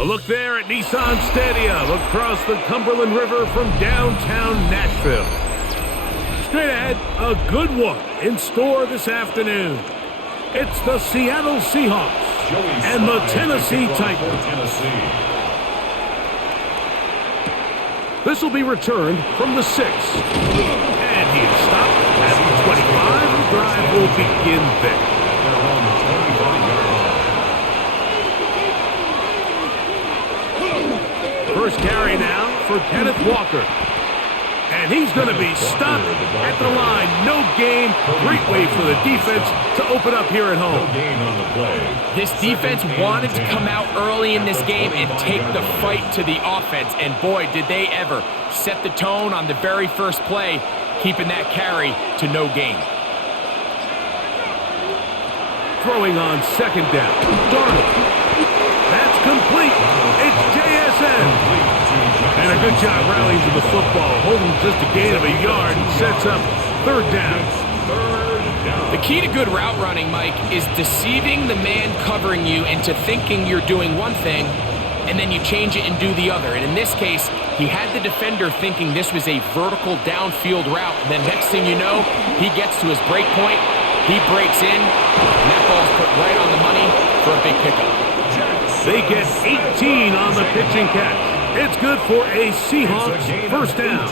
A look there at Nissan Stadium across the Cumberland River from downtown Nashville. Straight ahead, a good one in store this afternoon. It's the Seattle Seahawks and the Tennessee Titans. This will be returned from the 6. And he is stopped at the 25. The drive will begin there. First carry now for Kenneth Walker. And he's going to be stopped at the line. No gain. Great way for the defense to open up here at home. This defense wanted to come out early in this game and take the fight to the offense. And boy, did they ever set the tone on the very first play, keeping that carry to no gain. Throwing on second down. Darnold. That's complete. It's JSN. And a good job rallying to the football, holding just a gain of a yard and sets up third down. The key to good route running, Mike, is deceiving the man covering you into thinking you're doing one thing, and then you change it and do the other. And in this case, he had the defender thinking this was a vertical downfield route. And then next thing you know, he gets to his break point, he breaks in, and that ball's put right on the money for a big pickup. They get 18 on the pitching catch. It's good for a Seahawks first down.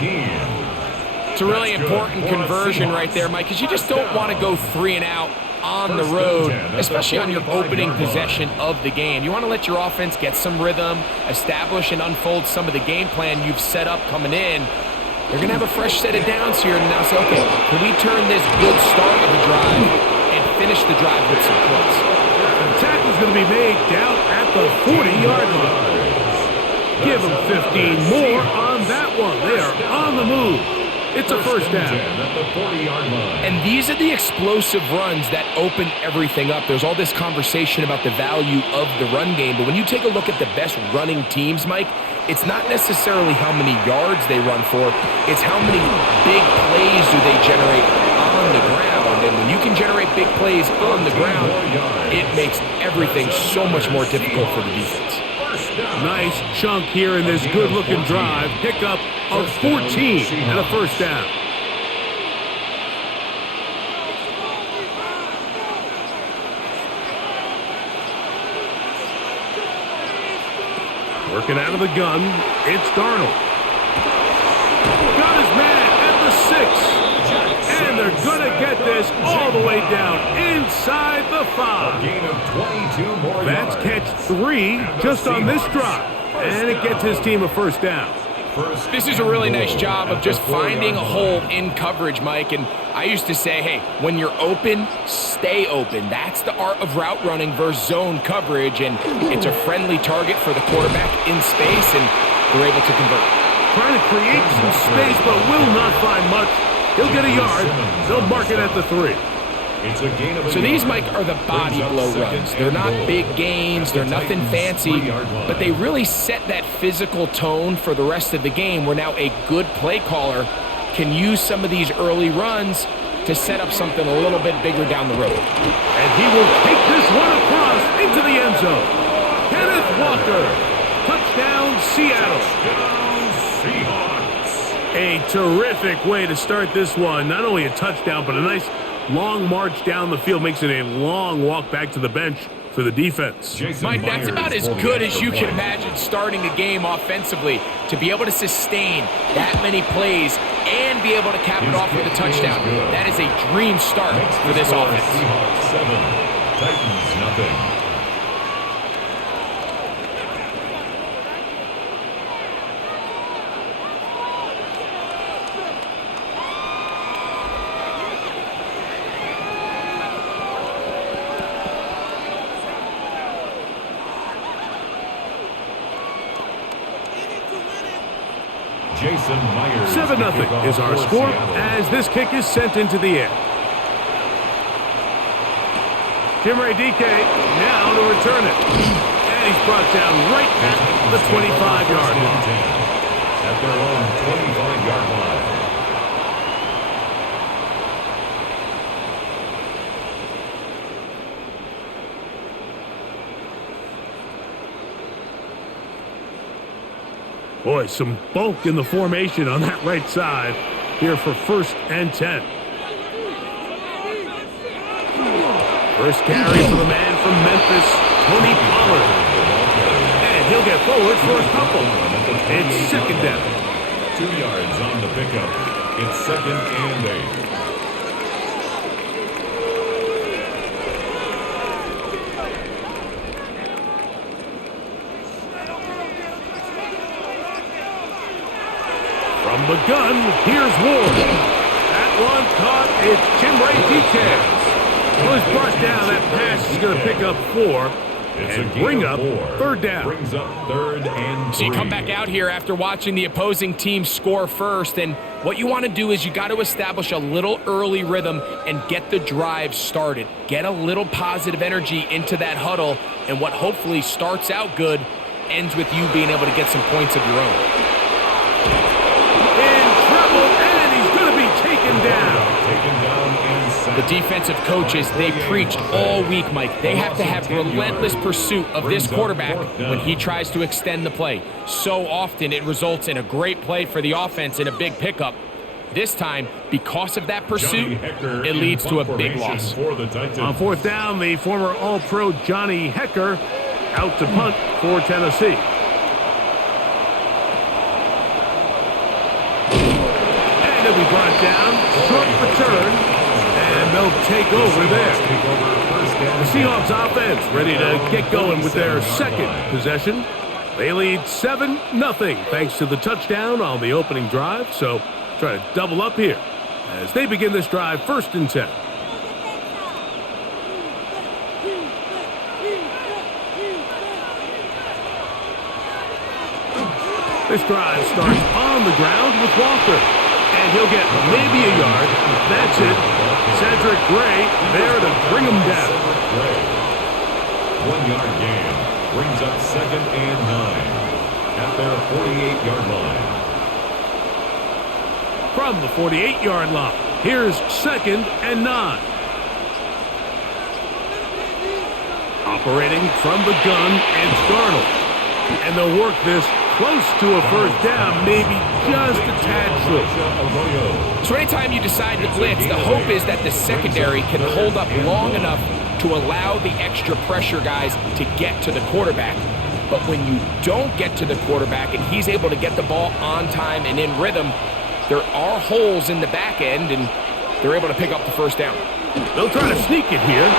It's a really important conversion right there, Mike, because you just don't want to go 3 and out on the road, especially on your opening possession of the game. You want to let your offense get some rhythm, establish and unfold some of the game plan you've set up coming in. They're going to have a fresh set of downs here and now say, okay, can we turn this good start of the drive and finish the drive with some points? The tackle's going to be made down at the 40-yard line. Give them 15 more on that one. They are on the move. It's a first down. And these are the explosive runs that open everything up. There's all this conversation about the value of the run game, but when you take a look at the best running teams, Mike, it's not necessarily how many yards they run for, it's how many big plays do they generate on the ground. And when you can generate big plays on the ground, it makes everything so much more difficult for the defense. Nice chunk here in this good-looking drive. Pickup of 14 and a first down. Working out of the gun, it's Darnold. Got his man at the 6. And they're going to get this all the way down inside the 5. That's catch 3 just on this drive. And it gets his team a first down. This is a really nice job of just finding a hole in coverage, Mike. And I used to say, hey, when you're open, stay open. That's the art of route running versus zone coverage. And it's a friendly target for the quarterback in space, and they're able to convert. Trying to create some space, but will not find much. He'll get a yard. They'll mark it at the 3. So these, Mike, are the body blow runs. They're not big gains. They're nothing fancy. But they really set that physical tone for the rest of the game where now a good play caller can use some of these early runs to set up something a little bit bigger down the road. And he will take this one across into the end zone. Kenneth Walker. Touchdown, Seattle. A terrific way to start this one. Not only a touchdown, but a nice long march down the field. Makes it a long walk back to the bench for the defense. Mike, that's about as good as you can imagine starting a game offensively. To be able to sustain that many plays and be able to cap it off with a touchdown, that is a dream start for this offense. Seahawks 7, Titans nothing. Jason Myers. 7-0 is our score as this kick is sent into the air. Jimmy DK now to return it. And he's brought down right at the 25-yard line. At their own 25-yard line. Boy, some bulk in the formation on that right side here for 1st and 10. First carry for the man from Memphis, Tony Pollard. And he'll get forward for a couple. It's 2nd down. 2 yards on the pickup. It's 2nd and 8. From the gun, here's Ward. That one caught. It's Jimray Details. Was brought down. That pass is going to pick up 4 and bring up 3rd down. Brings up 3rd and 3. So you come back out here after watching the opposing team score first, and what you want to do is you got to establish a little early rhythm and get the drive started. Get a little positive energy into that huddle, and what hopefully starts out good ends with you being able to get some points of your own. The defensive coaches, they preach all week, Mike. They have to have relentless pursuit of this quarterback when he tries to extend the play. So often it results in a great play for the offense and a big pickup. This time, because of that pursuit, it leads to a big loss. On 4th down, the former All-Pro Johnny Hecker out to punt for Tennessee. And it'll be brought down, short return. And they'll take over there. The Seahawks offense ready to get going with their 2nd possession. They lead 7-0 thanks to the touchdown on the opening drive. So try to double up here as they begin this drive 1st and 10. This drive starts on the ground with Walker. And he'll get maybe a yard. That's it. Cedric Gray there to bring him down. 1 yard gain brings up 2nd and 9 at their 48-yard line. From the 48-yard line, here's 2nd and 9. Operating from the gun, it's Darnold. And they'll work this close to a 1st down, maybe just a tad short. So anytime you decide to blitz, the hope is that the secondary can hold up long enough to allow the extra pressure guys to get to the quarterback. But when you don't get to the quarterback and he's able to get the ball on time and in rhythm, there are holes in the back end, and they're able to pick up the 1st down. They'll try to sneak it here.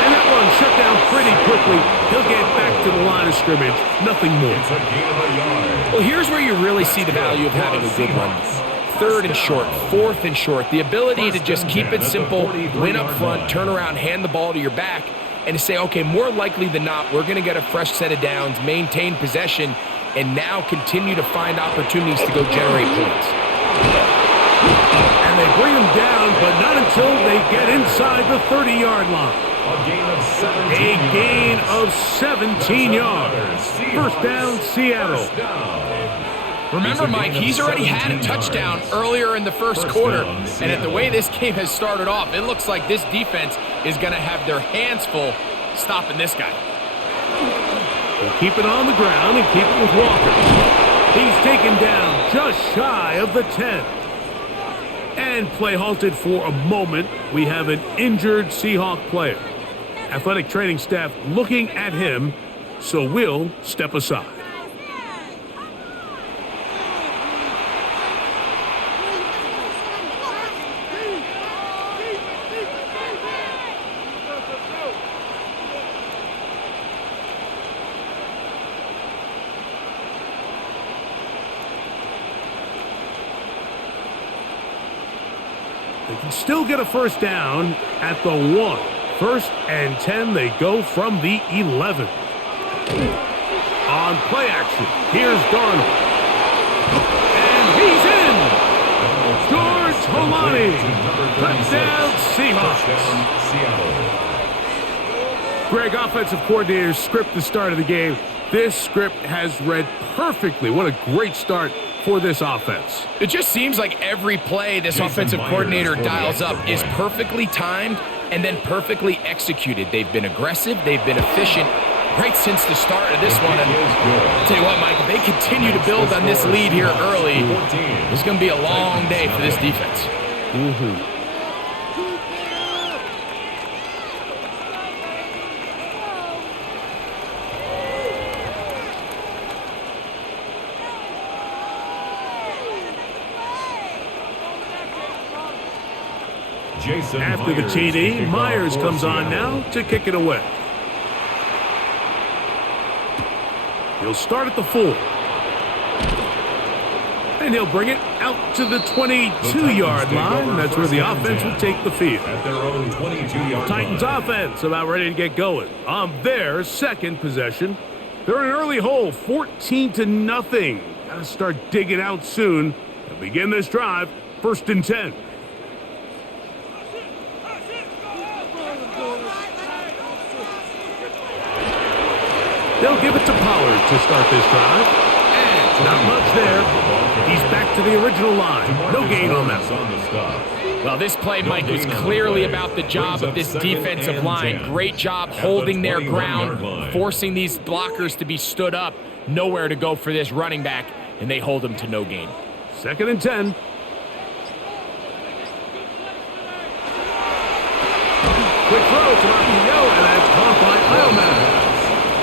And that one shut down pretty quickly. He'll get back to the line of scrimmage. Nothing more. It's a gain of a yard. Well, here's where you really see the value of having a good run. 3rd and short, 4th and short. The ability to just keep it simple, win up front, turn around, hand the ball to your back, and to say, okay, more likely than not, we're going to get a fresh set of downs, maintain possession, and now continue to find opportunities to go generate points. And they bring him down, but not until they get inside the 30-yard line. A gain of 17 yards. 1st down, Seattle. Remember, Mike, he's already had a touchdown earlier in the 1st quarter. And at the way this game has started off, it looks like this defense is going to have their hands full stopping this guy. They'll keep it on the ground and keep it with Walker. He's taken down just shy of the 10. And play halted for a moment. We have an injured Seahawk player. Athletic training staff looking at him, so we'll step aside. They can still get a 1st down at the 1. 1st and 10, they go from the 11. On play action, here's Darnold. And he's in! George Holani. Touchdown, Seahawks. Greg, offensive coordinator's script the start of the game. This script has read perfectly. What a great start for this offense. It just seems like every play this offensive coordinator dials up is perfectly timed and then perfectly executed. They've been aggressive, they've been efficient, right since the start of this one. And I'll tell you what, Mike, if they continue to build on this lead here early, it's going to be a long day for this defense. After the TD, Myers comes on now to kick it away. He'll start at the 4. And he'll bring it out to the 22-yard line. That's where the offense will take the field. At their own 22-yard Titans offense about ready to get going on their second possession. They're in an early hole, 14-0. Got to start digging out soon and begin this drive, 1st and 10. They'll give it to Pollard to start this drive. And not much there. He's back to the original line. No gain on that one. Well, this play, Mike, was clearly about the job of this defensive line. Great job holding their ground, forcing these blockers to be stood up. Nowhere to go for this running back, and they hold him to no gain. 2nd and 10. Quick throw to RPO, and that's caught by Heilman.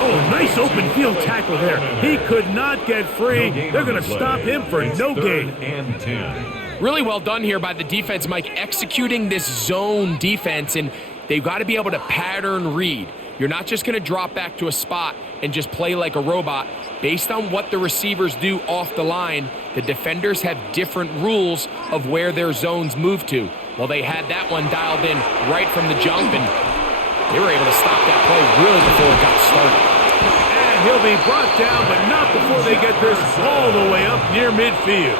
Oh, nice open field tackle there. He could not get free. They're going to stop him for no gain. Really well done here by the defense, Mike, executing this zone defense, and they've got to be able to pattern read. You're not just going to drop back to a spot and just play like a robot. Based on what the receivers do off the line, the defenders have different rules of where their zones move to. Well, they had that one dialed in right from the jump, and they were able to stop that play really before it got started. And he'll be brought down, but not before they get this all the way up near midfield.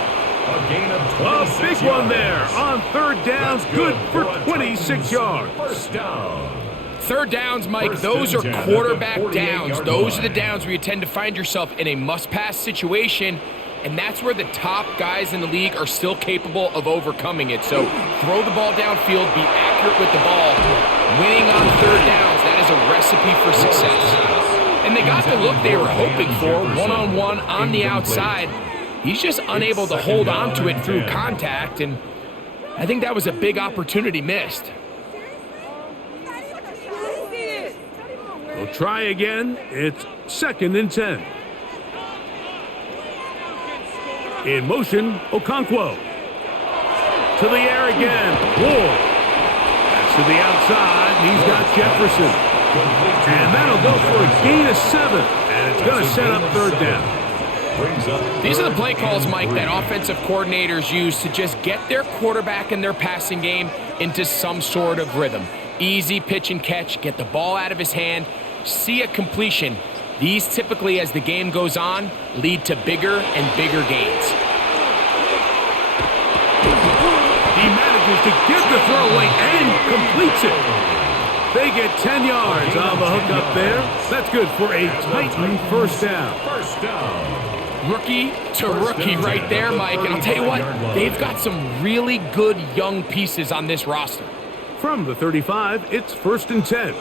A gain of 26 A big one there on 3rd down, good for 26 yards. 1st down. 3rd downs, Mike, those are quarterback downs. Those are the downs where you tend to find yourself in a must-pass situation, and that's where the top guys in the league are still capable of overcoming it. So throw the ball downfield, be accurate with the ball. Winning on 3rd downs, that is a recipe for success. And they got the look they were hoping for, one-on-one on the outside. He's just unable to hold on to it through contact, and I think that was a big opportunity missed. We'll try again. It's 2nd and 10. In motion, Okonkwo. To the air again. Ward. That's to the outside. He's got Jefferson. And that'll go for a gain of 7. And it's going to set up 3rd down. These are the play calls, Mike, that offensive coordinators use to just get their quarterback and their passing game into some sort of rhythm. Easy pitch and catch, get the ball out of his hand, see a completion. These typically, as the game goes on, lead to bigger and bigger gains. He manages to get the throwaway and completes it. They get 10 yards on the hook up there. That's good for a Titan 1st down. 1st down. Rookie to rookie right there, Mike. And I'll tell you what, they've got some really good young pieces on this roster. From the 35, it's 1st and 10.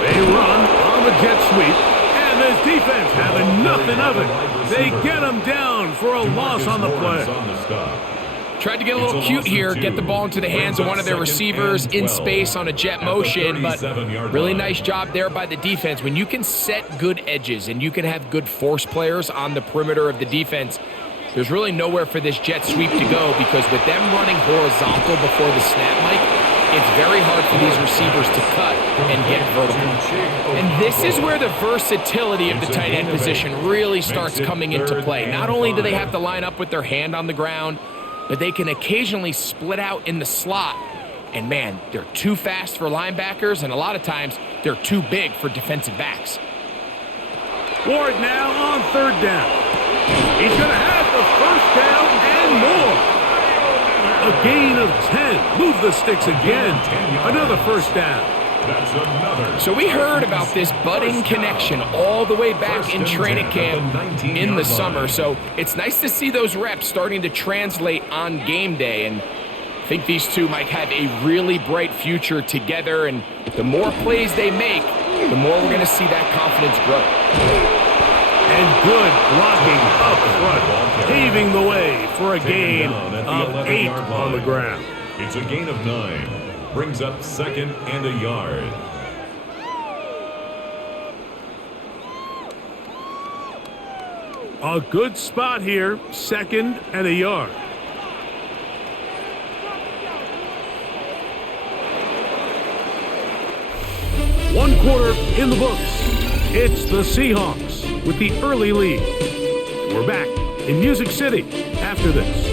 They run on the jet sweep, and this defense having nothing of it. They get him down for a loss on the play. Tried to get a little cute here, get the ball into the hands of one of their receivers in space on a jet motion, but really nice job there by the defense. When you can set good edges and you can have good force players on the perimeter of the defense, there's really nowhere for this jet sweep to go, because with them running horizontal before the snap, Mike, it's very hard for these receivers to cut and get vertical. And this is where the versatility of the tight end position really starts coming into play. Not only do they have to line up with their hand on the ground, but they can occasionally split out in the slot. And man, they're too fast for linebackers, and a lot of times they're too big for defensive backs. Ward now on 3rd down. He's going to have the 1st down and more. A gain of 10. Move the sticks again. Another 1st down. So we heard about this budding connection all the way back in training camp in the summer. So it's nice to see those reps starting to translate on game day. And I think these two might have a really bright future together, and the more plays they make, the more we're going to see that confidence grow. And good blocking up front, paving the way for a gain of 8 on the ground. It's a gain of 9. Brings up 2nd and a yard. A good spot here, 2nd and a yard. One quarter in the books. It's the Seahawks with the early lead. We're back in Music City after this.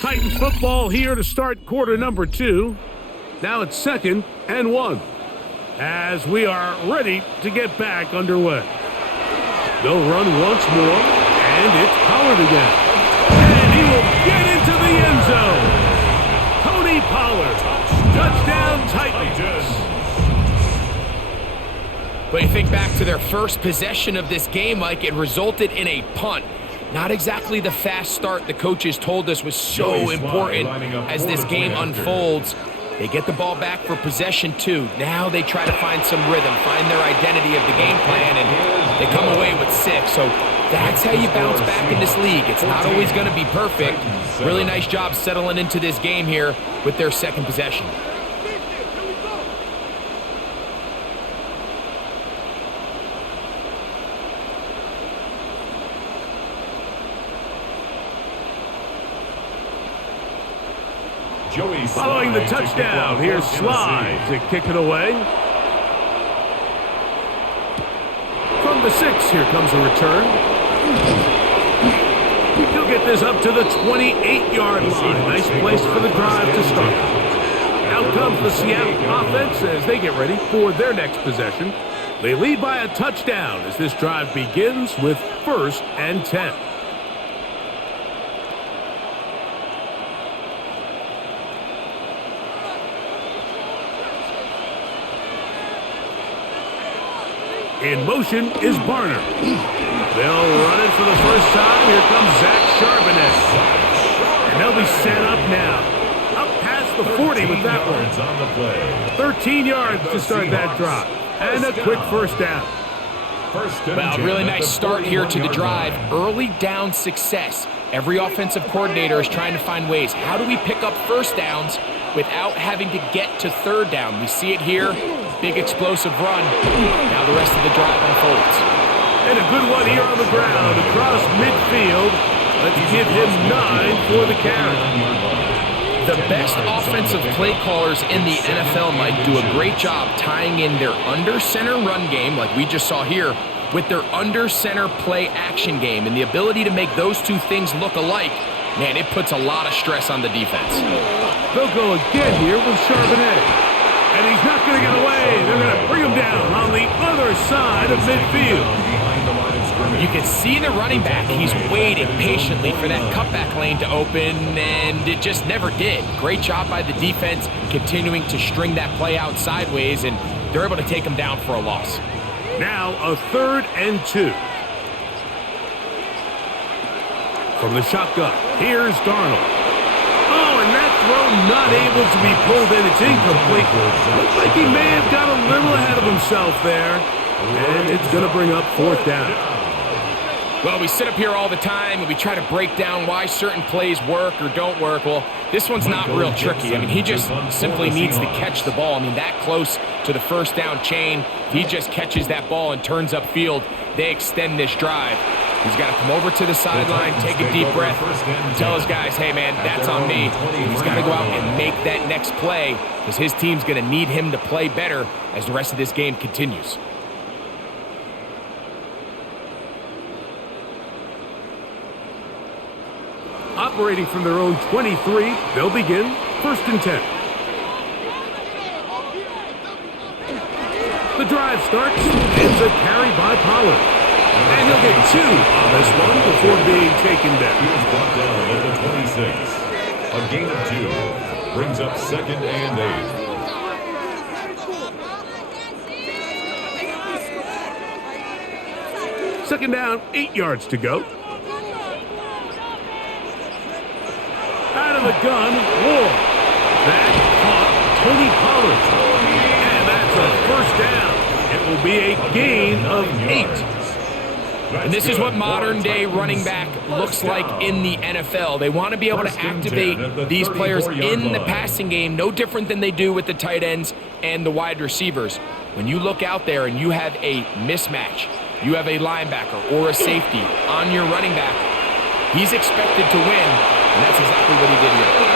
Titans football here to start quarter number 2. Now it's 2nd and 1 as we are ready to get back underway. They'll run once more, and it's Pollard again. And he will get into the end zone. Tony Pollard, touchdown Titans. But you think back to their first possession of this game, Mike, it resulted in a punt. Not exactly the fast start the coaches told us was so important as this game unfolds. They get the ball back for possession 2. Now they try to find some rhythm, find their identity of the game plan, and they come away with 6. So that's how you bounce back in this league. It's not always going to be perfect. Really nice job settling into this game here with their second possession. Following the touchdown, here's Slide to kick it away. From the 6, here comes a return. He'll get this up to the 28-yard line. Nice place for the drive to start. Out comes the Seattle offense as they get ready for their next possession. They lead by a touchdown as this drive begins with 1st and 10. In motion is Barner. They'll run it for the first time. Here comes Zach Charbonnet. And they'll be set up now. Up past the 40 with that one. 13 yards to start that drop. And a quick first down. Well, really nice start here to the drive. Early down success. Every offensive coordinator is trying to find ways. How do we pick up first downs without having to get to third down? We see it here. Big explosive run. Now the rest of the drive unfolds. And a good one here on the ground across midfield. Let's give him 9 for the carry. The best offensive play callers in the NFL might do a great job tying in their under-center run game, like we just saw here, with their under-center play action game. And the ability to make those two things look alike, man, it puts a lot of stress on the defense. They'll go again here with Charbonnet. And he's not going to get away. They're going to bring him down on the other side of midfield. You can see the running back. He's waiting patiently for that cutback lane to open, and it just never did. Great job by the defense continuing to string that play out sideways, and they're able to take him down for a loss. Now a 3rd and 2. From the shotgun, here's Darnold. Oh, and that throw not able to be pulled in. It's incomplete. Looks like he may have got a little ahead of himself there. And it's going to bring up 4th down. Well, we sit up here all the time and we try to break down why certain plays work or don't work. Well, this one's not real tricky. I mean, he just simply needs to catch the ball. I mean, that close to the first down chain, if he just catches that ball and turns upfield, they extend this drive. He's got to come over to the sideline, take a deep breath, and tell his guys, hey, man, that's on me. He's got to go out and make that next play because his team's going to need him to play better as the rest of this game continues. Operating from their own 23, they'll begin 1st and 10. The drive starts. It's a carry by Pollard. And he'll get 2 on this one before being taken down. He was brought down at the 26. A gain of 2. Brings up 2nd and 8. Second down, 8 yards to go. Out of the gun, Ward. That caught Tony Pollard. And that's a first down. It will be a gain of 8. And this is what modern-day running back looks like in the NFL. They want to be able to activate these players in the passing game, no different than they do with the tight ends and the wide receivers. When you look out there and you have a mismatch, you have a linebacker or a safety on your running back, he's expected to win, and that's exactly what he did here.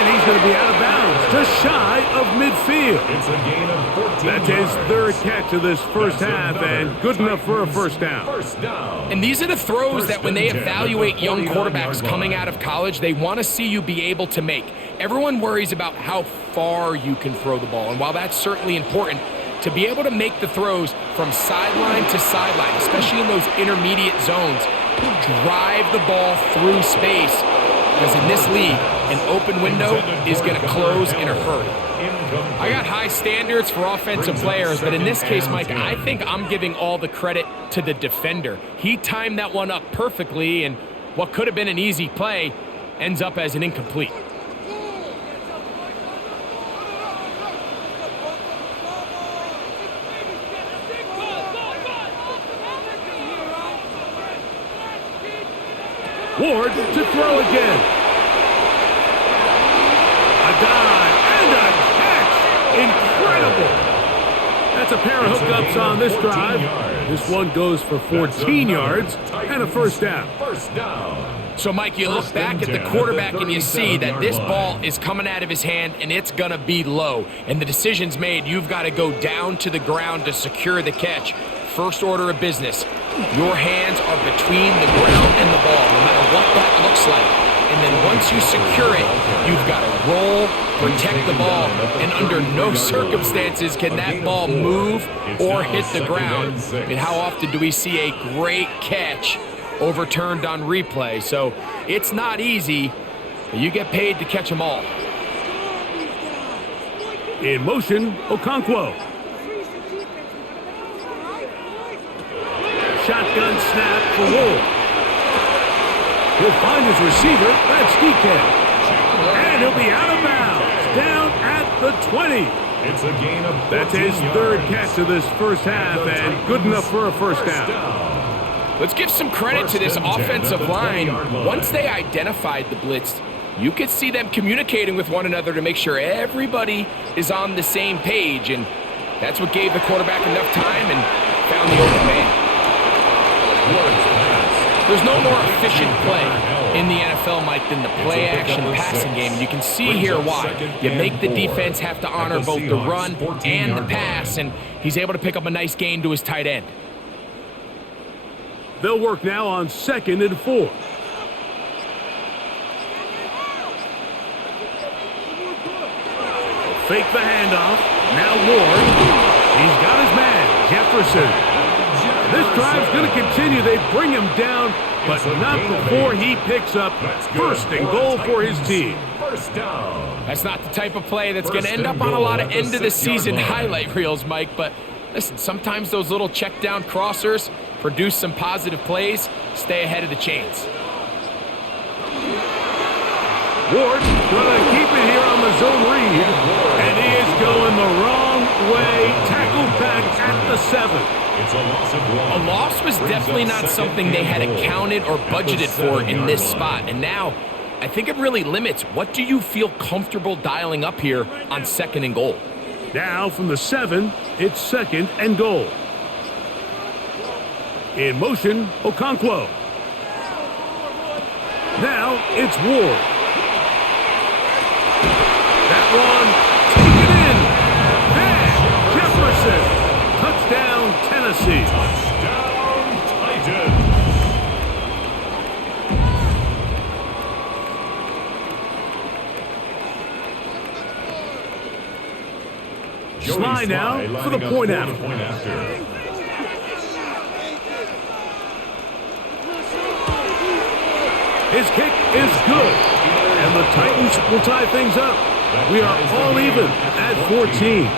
And he's going to be out of bounds, just shy of midfield. It's a gain of 14 That's his third catch of this first half, and good enough for a first down. And these are the throws that when they evaluate young quarterbacks coming out of college, they want to see you be able to make. Everyone worries about how far you can throw the ball, and while that's certainly important, to be able to make the throws from sideline to sideline, especially in those intermediate zones, drive the ball through space, because in this league, an open window is going to close in a hurry. I got high standards for offensive players, but in this case, Mike, I think I'm giving all the credit to the defender. He timed that one up perfectly, and what could have been an easy play ends up as an incomplete. Ward to throw again. A dive and a catch. Incredible. That's a pair of hookups on this drive. This one goes for 14 yards and a first down. So, Mike, you look back at the quarterback and you see that this ball is coming out of his hand and it's going to be low. And the decision's made. You've got to go down to the ground to secure the catch. First order of business. Your hands are between the ground and the ball, no matter what that looks like. And then once you secure it, you've got to roll, protect the ball, and under no circumstances can that ball move or hit the ground. I mean, how often do we see a great catch overturned on replay? So it's not easy, but you get paid to catch them all. In motion, Okonkwo. Shotgun snap for Ward. He'll find his receiver. That's DK. And he'll be out of bounds. Down at the 20. It's a gain of 14 That's his third catch of this first half, and good enough for a first down. Let's give some credit to this offensive line. Once they identified the blitz, you could see them communicating with one another to make sure everybody is on the same page, and that's what gave the quarterback enough time and found the open man. There's no more efficient play in the NFL, Mike, than the play-action passing game. And you can see here why. You make the defense have to honor both the run and the pass, and he's able to pick up a nice gain to his tight end. They'll work now on 2nd and 4. Fake the handoff. Now Ward. He's got his man, Jefferson. This drive's going to continue. They bring him down, but not before he picks up first and goal for his team. That's not the type of play that's going to end up on a lot of end-of-the-season highlight reels, Mike, but listen, sometimes those little check-down crossers produce some positive plays. Stay ahead of the chains. Ward going to keep it here on the zone read, and he is going the wrong way. Tackled back at the 7. A loss was definitely not something they had accounted or budgeted for in this spot. And now, I think it really limits what do you feel comfortable dialing up here on 2nd and goal. Now from the 7, it's 2nd and goal. In motion, Okonkwo. Now it's Ward. That one taken in. And Jefferson. Touchdown, Tennessee. Touchdown, Titans. Sly now for the point after. His kick is good. And the Titans will tie things up. We are all even at 14.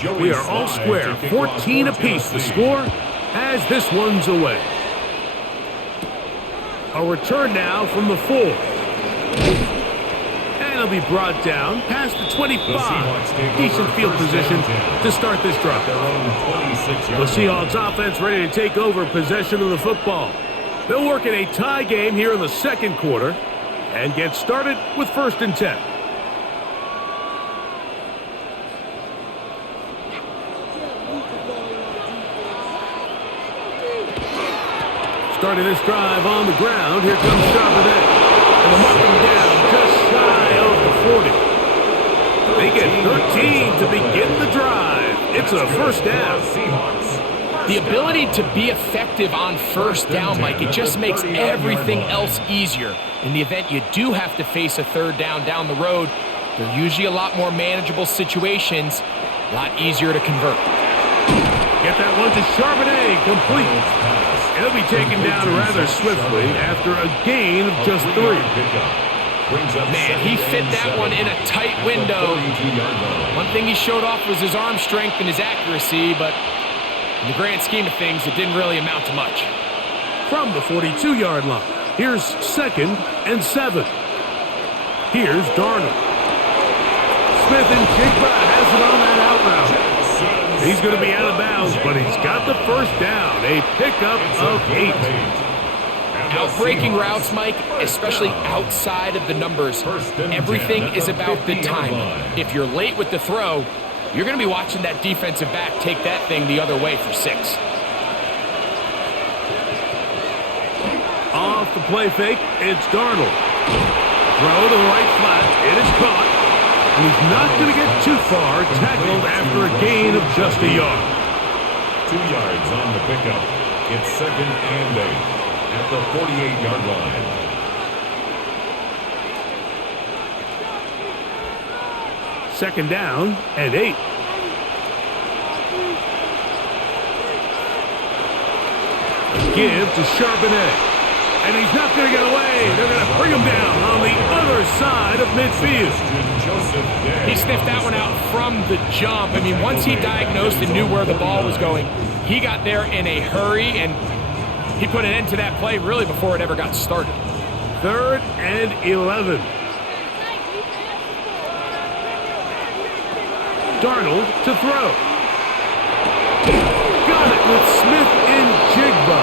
We are all square, 14 apiece the score as this one's away. A return now from the 4. And it'll be brought down past the 25. Decent field position to start this drive. The Seahawks offense ready to take over possession of the football. They'll work in a tie game here in the second quarter and get started with 1st and 10. Starting this drive on the ground, here comes Charbonnet. And they'll mark him down just shy of the 40. They get 13 to begin the drive. It's a first down. The ability to be effective on first down, Mike, it just makes everything else easier. In the event you do have to face a 3rd down the road, they're usually a lot more manageable situations, a lot easier to convert. Get that one to Charbonnet, complete. He'll be taken down rather swiftly after a gain of just 3. Man, he fit that one in a tight window. One thing he showed off was his arm strength and his accuracy, but in the grand scheme of things, it didn't really amount to much. From the 42-yard line, here's 2nd and 7. Here's Darnold. Smith and Jigba has it on that out route. He's going to be out of bounds, but he's got the first down. A pickup of 8. Out-breaking routes, Mike, especially outside of the numbers, everything is about the timing. If you're late with the throw, you're going to be watching that defensive back take that thing the other way for 6. Off the play fake, it's Darnold. Throw to the right flat. It is caught. And he's not going to get too far, tackled after a gain of just a yard. 2 yards on the pickup. It's 2nd and 8 at the 48-yard line. Second down and 8. A give to Charbonnet. And he's not going to get away. They're going to bring him down on the other side of midfield. He sniffed that one out from the jump. I mean, once he diagnosed and knew where the ball was going, he got there in a hurry, and he put an end to that play really before it ever got started. 3rd and 11. Darnold to throw. Got it with Smith and Jigba.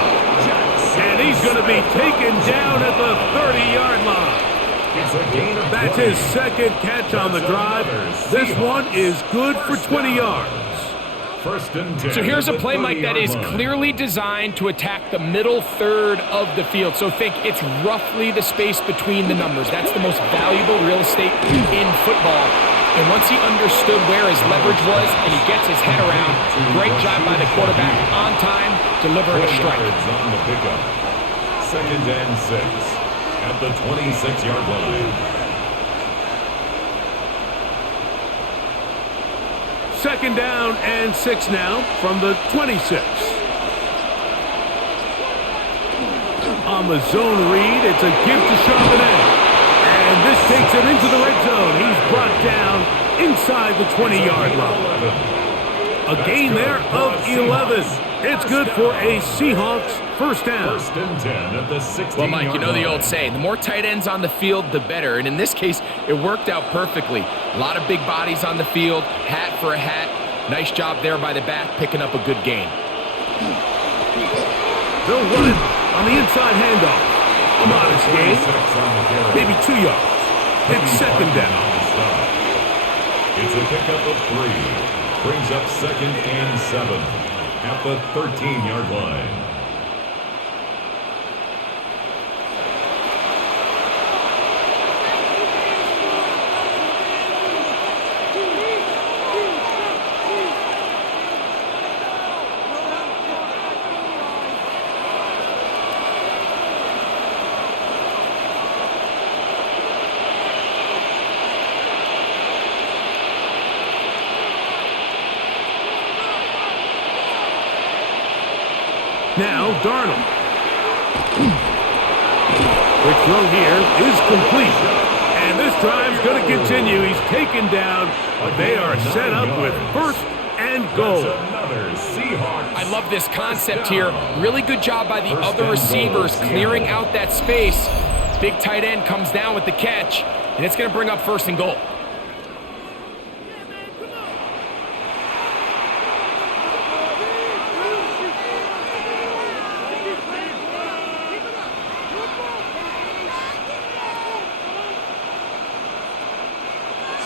And he's going to be taken down at the 30-yard line. That's his 2nd catch on the drive. This one is good for 20 yards. So here's a play, Mike, that is clearly designed to attack the middle 3rd of the field. So think it's roughly the space between the numbers. That's the most valuable real estate in football. And once he understood where his leverage was and he gets his head around, great job by the quarterback on time, delivering a strike. On the pickup. 2nd and 6 at the 26-yard line. 2nd down and 6 now from the 26. On the zone read, it's a give to Charbonnet. And this takes him into the red zone. He's brought down inside the 20-yard line. A gain there of 11. It's good for a Seahawks first down. 1st and 10 at the 16-yard line. Well, Mike, you know the old saying, the more tight ends on the field, the better. And in this case, it worked out perfectly. A lot of big bodies on the field, hat for a hat. Nice job there by the back, picking up a good gain. They'll run it on the inside handoff. A modest gain, maybe 2 yards. It's 2nd down. It's a pickup of 3. Brings up 2nd and 7 at the 13-yard line. Now, Darnold. Quick throw here is complete. And this drive's going to continue. He's taken down, but they are set up with 1st and goal. Another Seahawks. I love this concept here. Really good job by the other receivers clearing out that space. Big tight end comes down with the catch, and it's going to bring up 1st and goal.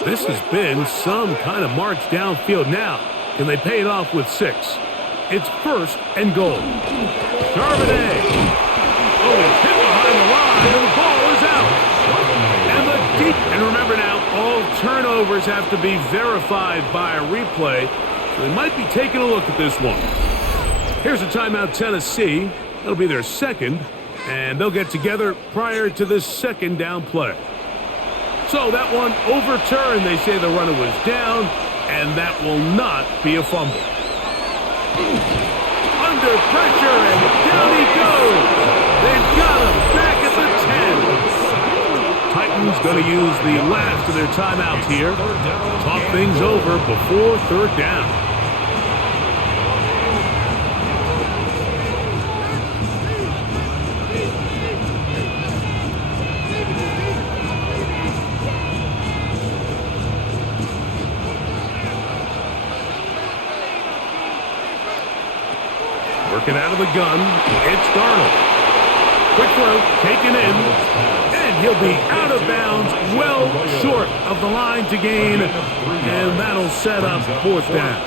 This has been some kind of march downfield now. Can they pay it off with 6? It's 1st and goal. Charbonnet. Oh, it's hit behind the line, and the ball is out. And the deep. And remember now, all turnovers have to be verified by a replay. So they might be taking a look at this one. Here's a timeout, Tennessee. That'll be their 2nd. And they'll get together prior to this 2nd down play. So that one overturned. They say the runner was down, and that will not be a fumble. Under pressure, and down he goes. They've got him back at the 10. Titans going to use the last of their timeouts here. Talk things over before 3rd down. Working out of the gun, it's Darnold. Quick throw, taken in, and he'll be out of bounds, well short of the line to gain, and that'll set up 4th down.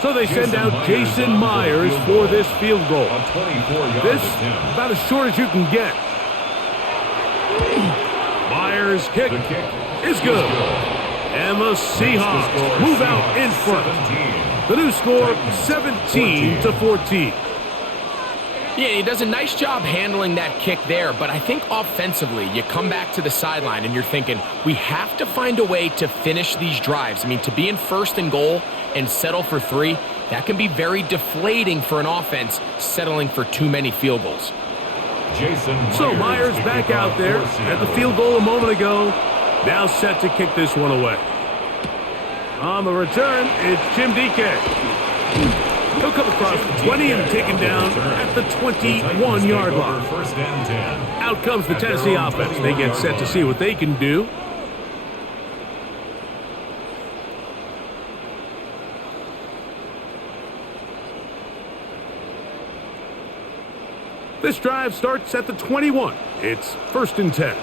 So they send out Jason Myers for this field goal. This, about as short as you can get. Myers' kick is good. And the Seahawks move out in front. The new score, 17-14. Yeah, he does a nice job handling that kick there, but I think offensively, you come back to the sideline and you're thinking, we have to find a way to finish these drives. I mean, to be in 1st and goal and settle for 3, that can be very deflating for an offense settling for too many field goals. So Myers back out there at the field goal a moment ago. Now set to kick this one away. On the return, it's Jim DK. He'll come across the 20 and taken down at the 21-yard line. Out comes the Tennessee offense. They get set to see what they can do. This drive starts at the 21. It's 1st and 10.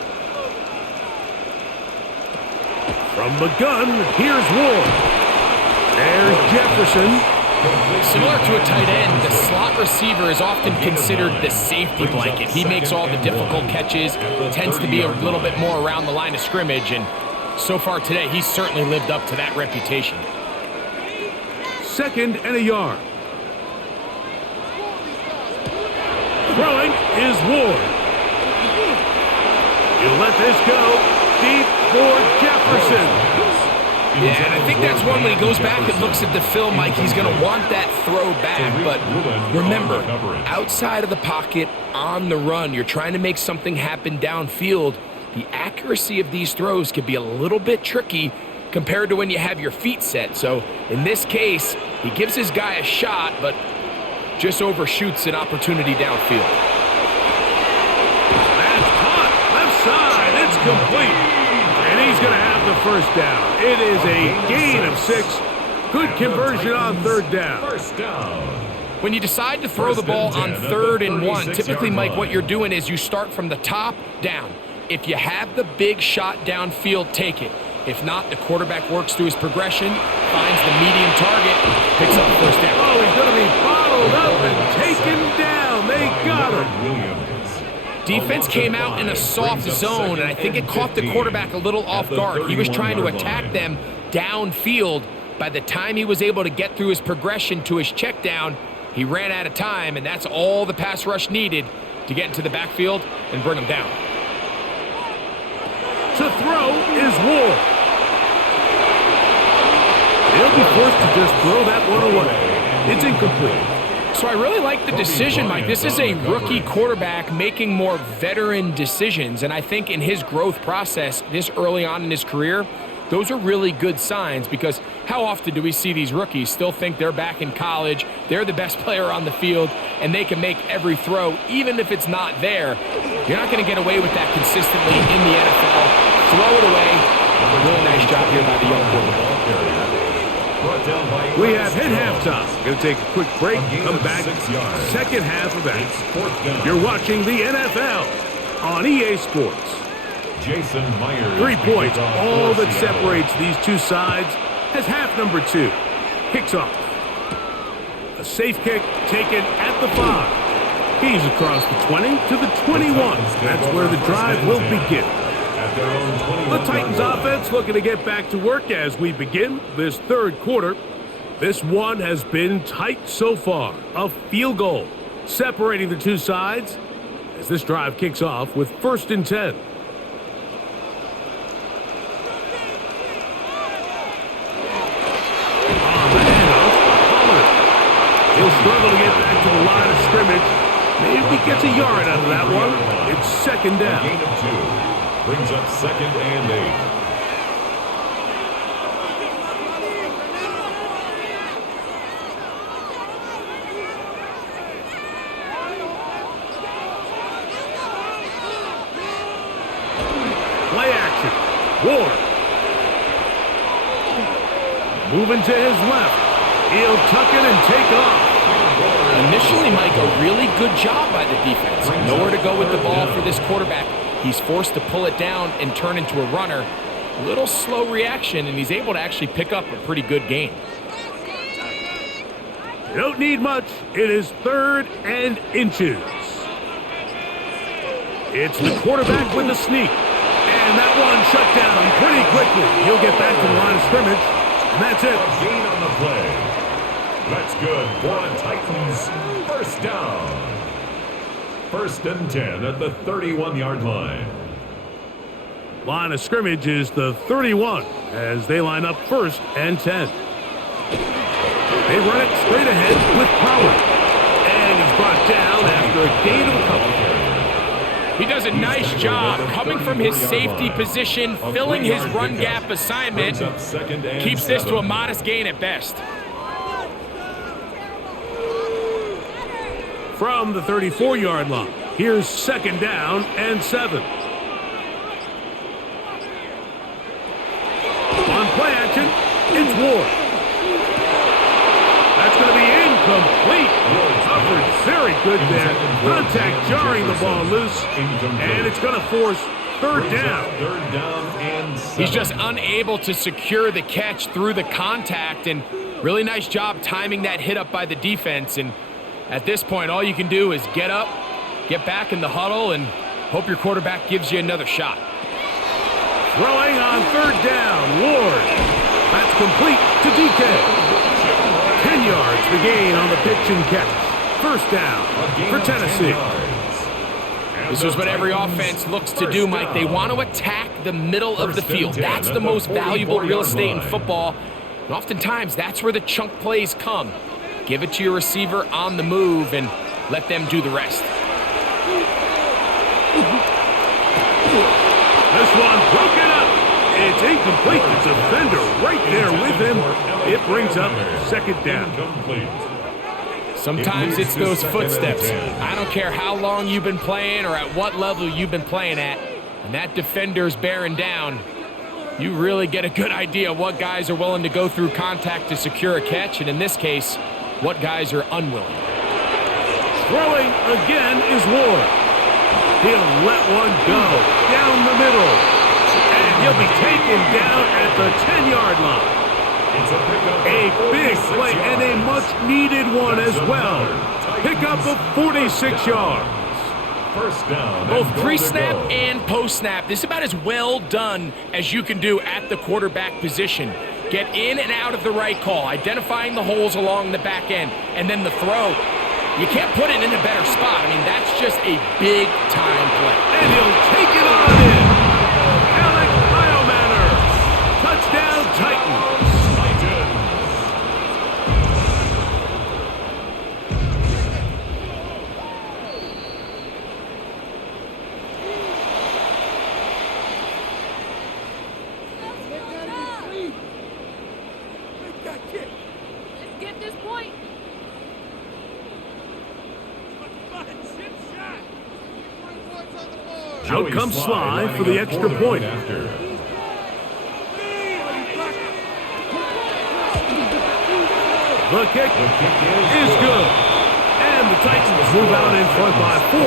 From the gun, here's Ward. There's Jefferson. Similar to a tight end, the slot receiver is often considered the safety blanket. He makes all the difficult catches, tends to be a little bit more around the line of scrimmage, and so far today, he's certainly lived up to that reputation. 2nd and a yard. Throwing is Ward. He'll let this go deep for Jefferson. Yeah, and I think that's one when he goes back and looks at the film, Mike, he's going to want that throw back. But remember, outside of the pocket, on the run, you're trying to make something happen downfield. The accuracy of these throws can be a little bit tricky compared to when you have your feet set. So in this case, he gives his guy a shot, but just overshoots an opportunity downfield. That's caught. Left side. It's complete. And he's going to have the 1st down. It is a gain of 6. Good conversion on 3rd down. When you decide to throw the ball on 3rd and 1, typically, Mike, what you're doing is you start from the top down. If you have the big shot downfield, take it. If not, the quarterback works through his progression, finds the medium target, picks up the 1st down. Oh, he's going to be bottled up and taken down. They got him. Defense came out in a soft zone, and I think it caught the quarterback a little off guard. He was trying to attack them downfield. By the time he was able to get through his progression to his check down, he ran out of time, and that's all the pass rush needed to get into the backfield and bring him down. To throw is Ward. He'll be forced to just throw that one away. It's incomplete. So I really like the decision, Mike. This is a rookie quarterback making more veteran decisions, and I think in his growth process this early on in his career, those are really good signs, because how often do we see these rookies still think they're back in college, they're the best player on the field, and they can make every throw, even if it's not there. You're not going to get away with that consistently in the NFL. Throw it away. Really nice job here by the young quarterback. We have hit halftime. Going to take a quick break, come back, second half of that. You're watching the NFL on EA Sports. Jason Myers. 3 points, all that separates these two sides, as half number 2 kicks off. A safe kick taken at the 5. He's across the 20 to the 21. That's where the drive will begin. The Titans offense looking to get back to work as we begin this third quarter. This one has been tight so far. A field goal separating the two sides as this drive kicks off with 1st and 10. He'll struggle to get back to the line of scrimmage. Maybe gets a yard out of that one. It's 2nd down. Gain of 2. Brings up 2nd and 8. Play action. Ward. Moving to his left. He'll tuck it and take off. Initially, Mike, a really good job by the defense. Nowhere to go with the ball for this quarterback. He's forced to pull it down and turn into a runner. A little slow reaction, and he's able to actually pick up a pretty good gain. You don't need much. It is 3rd and inches. It's the quarterback with the sneak. And that one shut down pretty quickly. He'll get back to the line of scrimmage. And that's it. A gain on the play. That's good for the Titans. 1st down. 1st and 10 at the 31-yard line. Line of scrimmage is the 31 as they line up 1st and 10. They run it straight ahead with power. And he's brought down after a gain of a couple. He does a nice job coming from his safety position, filling his run gap assignment. Keeps this to a modest gain at best. From the 34-yard line, here's 2nd down and 7. On play action, it's Ward. That's going to be incomplete. Covered very good there. Contact jarring the ball loose, and it's going to force 3rd down. He's just unable to secure the catch through the contact, and really nice job timing that hit up by the defense. And at this point, all you can do is get up, get back in the huddle, and hope your quarterback gives you another shot. Throwing on 3rd down, Ward. That's complete to DK. 10 yards the gain on the pitch and catch. 1st down for Tennessee. This is what every offense looks to do, Mike. They want to attack the middle of the field. That's the most valuable real estate in football. And oftentimes, that's where the chunk plays come. Give it to your receiver on the move and let them do the rest. This one broken up. It's incomplete. The defender right there with him. It brings up 2nd down. Sometimes it's those footsteps. I don't care how long you've been playing or at what level you've been playing at. And that defender's bearing down. You really get a good idea what guys are willing to go through contact to secure a catch. And in this case, what guys are unwilling. Throwing again is Ward. He'll let one go down the middle. And he'll be taken down at the 10-yard line. A big play and a much-needed one as well. Pick up of 46 yards. 1st down. Both pre-snap and post-snap. This is about as well done as you can do at the quarterback position. Get in and out of the right call, identifying the holes along the back end, and then the throw. You can't put it in a better spot. I mean, that's just a big-time play. And he'll take it on in. Alec Heilmanner. Touchdown, Titans. Out comes Sly for the extra point. The kick is good. And the Titans move out in front by 4.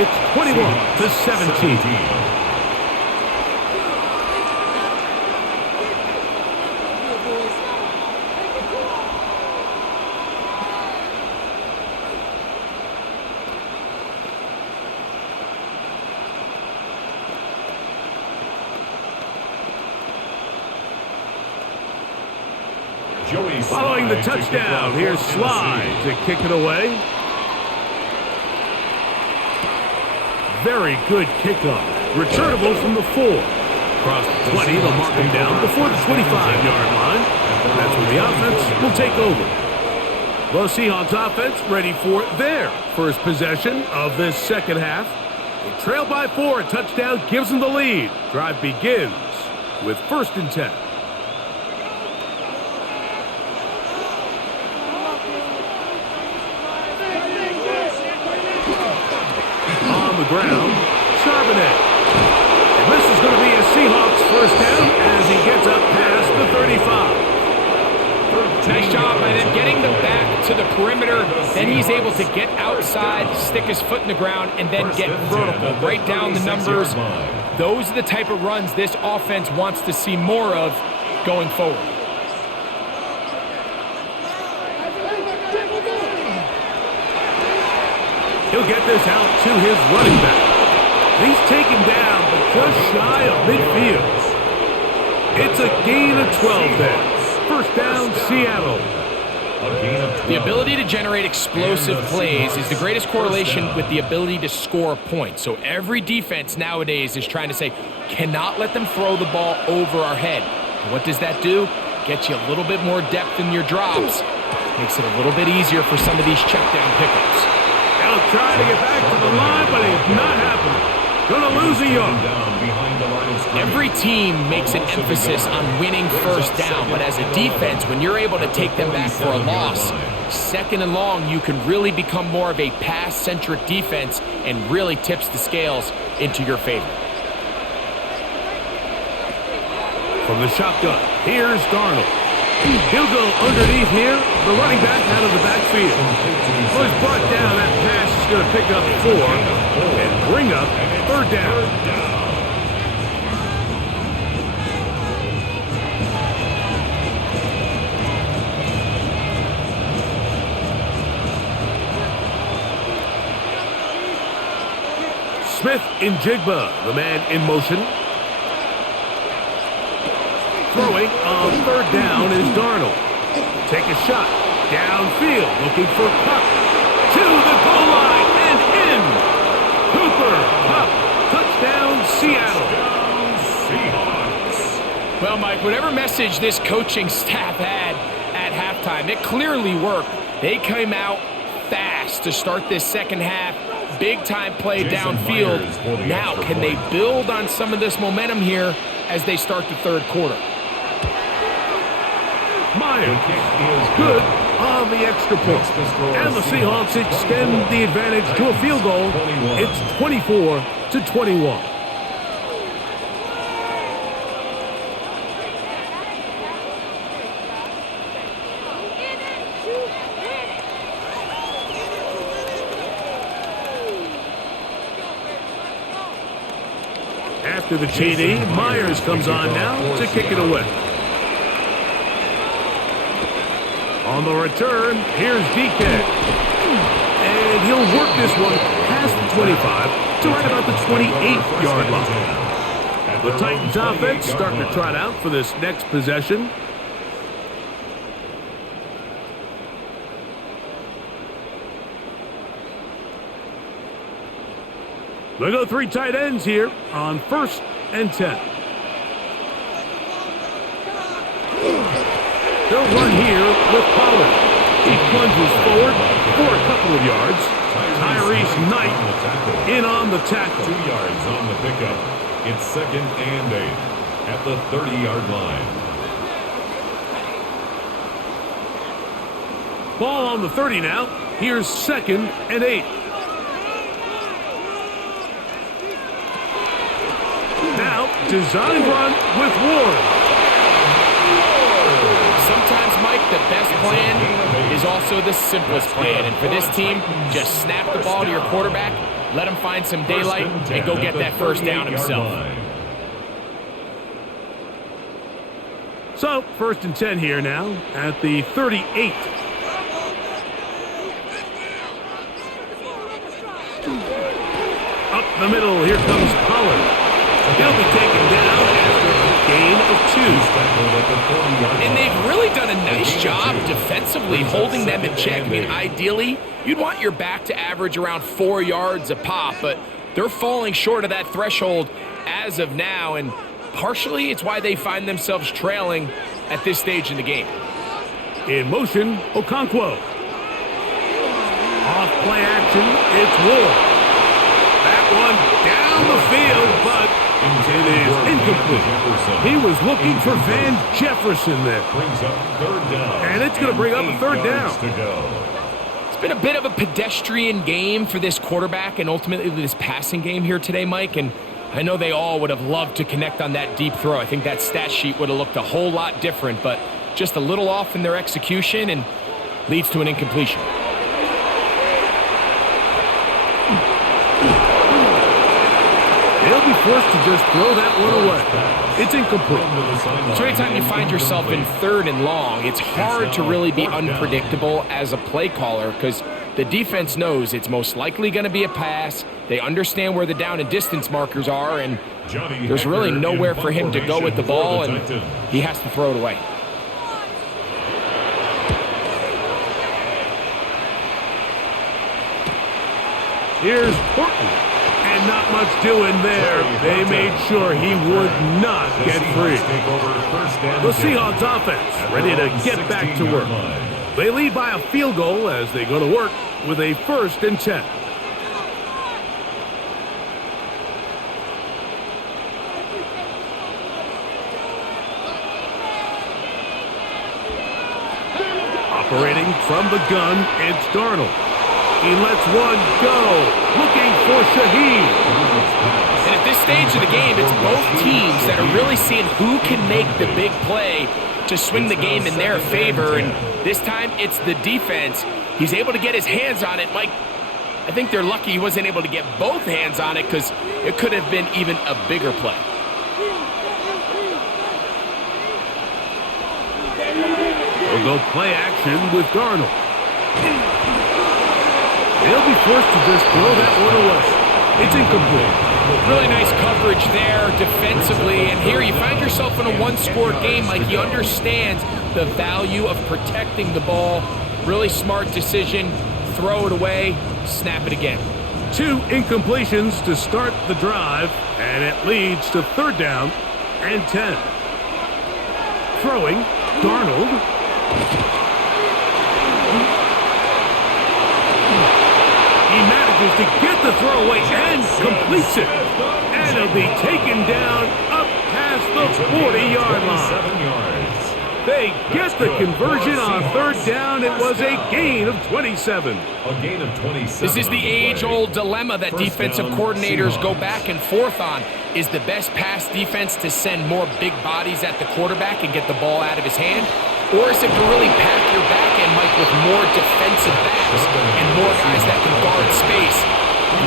It's 21-17. Following the touchdown, here's Sly to kick it away. Very good kickoff. Returnable from the 4. Across the 20, they'll mark him down before the 25-yard line. That's when the offense will take over. The Seahawks offense ready for their first possession of this second half. They trail by 4. A touchdown gives them the lead. Drive begins with 1st and 10. The ground, Charbonnet. And this is going to be a Seahawks first down as he gets up past the 35. Nice job by them getting them back to the perimeter. Then he's able to get outside, stick his foot in the ground, and then get vertical. Right down the numbers. Those are the type of runs this offense wants to see more of going forward. He'll get this out to his running back. He's taken down, but just shy of midfield. It's a gain of 12 there. First down, Seattle. The ability to generate explosive plays is the greatest correlation with the ability to score points. So every defense nowadays is trying to say, cannot let them throw the ball over our head. What does that do? Get you a little bit more depth in your drops. Makes it a little bit easier for some of these check down pickups. They'll try to get back to the line, but it's not happening. Gonna lose a yard. Every team makes an emphasis on winning first down, but as a defense, when you're able to take them back for a loss, 2nd and long, you can really become more of a pass-centric defense and really tips the scales into your favor. From the shotgun, here's Darnold. He'll go underneath here. The running back out of the backfield. Was brought down. That pass is going to pick up 4 and bring up 3rd down. Smith in Jigba, the man in motion. Throwing on 3rd down is Darnold. Take a shot. Downfield, looking for Kupp. To the goal line and in. Cooper, Kupp, touchdown, Seattle. Well, Mike, whatever message this coaching staff had at halftime, it clearly worked. They came out fast to start this second half. Big-time play downfield. Now, can they build on some of this momentum here as they start the 3rd quarter? Myers is good on the extra point. And the Seahawks extend the advantage to a field goal. It's 24-21. After the TD, Myers comes on now to kick it away. On the return, here's DK. And he'll work this one past the 25 to right about the 28-yard line. The Titans offense starting to trot out for this next possession. They go 3 tight ends here on 1st and 10. They'll run here with Pollard. He plunges forward for a couple of yards. Tyrese Knight in on the tackle. 2 yards on the pickup. It's 2nd and 8 at the 30-yard line. Ball on the 30 now. Here's 2nd and 8. Now, design run with Ward. Sometimes, Mike, the best plan is also the simplest plan. And for this team, just snap the ball to your quarterback, let him find some daylight, and go get that first down himself. So, 1st and 10 here now at the 38. Up the middle, here comes Pollard. He'll be taken down after a gain of 2. And they've really done a nice job defensively holding them in check. I mean, ideally, you'd want your back to average around 4 yards a pop, but they're falling short of that threshold as of now, and partially it's why they find themselves trailing at this stage in the game. In motion, Okonkwo. Off play action, it's Ward. That one down the field, but it is incomplete. He was looking for Van Jefferson there. And it's going to bring up a 3rd down. It's been a bit of a pedestrian game for this quarterback and ultimately this passing game here today, Mike, and I know they all would have loved to connect on that deep throw. I think that stat sheet would have looked a whole lot different, but just a little off in their execution and leads to an incompletion. They'll be forced to just throw that one away. It's incomplete. So anytime you find yourself in 3rd and long, it's hard to really be unpredictable as a play caller because the defense knows it's most likely going to be a pass. They understand where the down and distance markers are, and there's really nowhere for him to go with the ball, and he has to throw it away. Here's Horton. And not much doing there. They made sure he would not get free. The Seahawks offense ready to get back to work. They lead by a field goal as they go to work with a 1st and 10. Operating from the gun, it's Darnold. He lets one go, looking for Shaheed. And at this stage of the game, it's both teams that are really seeing who can make the big play to swing the game in their favor. And this time, it's the defense. He's able to get his hands on it. Mike, I think they're lucky he wasn't able to get both hands on it because it could have been even a bigger play. They'll go play action with Darnold. They'll be forced to just throw that one away. It's incomplete. Really nice coverage there defensively. And here you find yourself in a one-score game. Like, he understands the value of protecting the ball. Really smart decision. Throw it away. Snap it again. 2 incompletions to start the drive. And it leads to 3rd down and 10. Throwing, Darnold. He manages to get the throw away and completes it. And it'll be taken down up past the 40-yard line. They get the conversion on 3rd down. It was a gain of 27. This is the age-old dilemma that defensive coordinators go back and forth on. Is the best pass defense to send more big bodies at the quarterback and get the ball out of his hand? Or is it to really pack your back end, Mike, with more defensive backs and more guys that can guard space?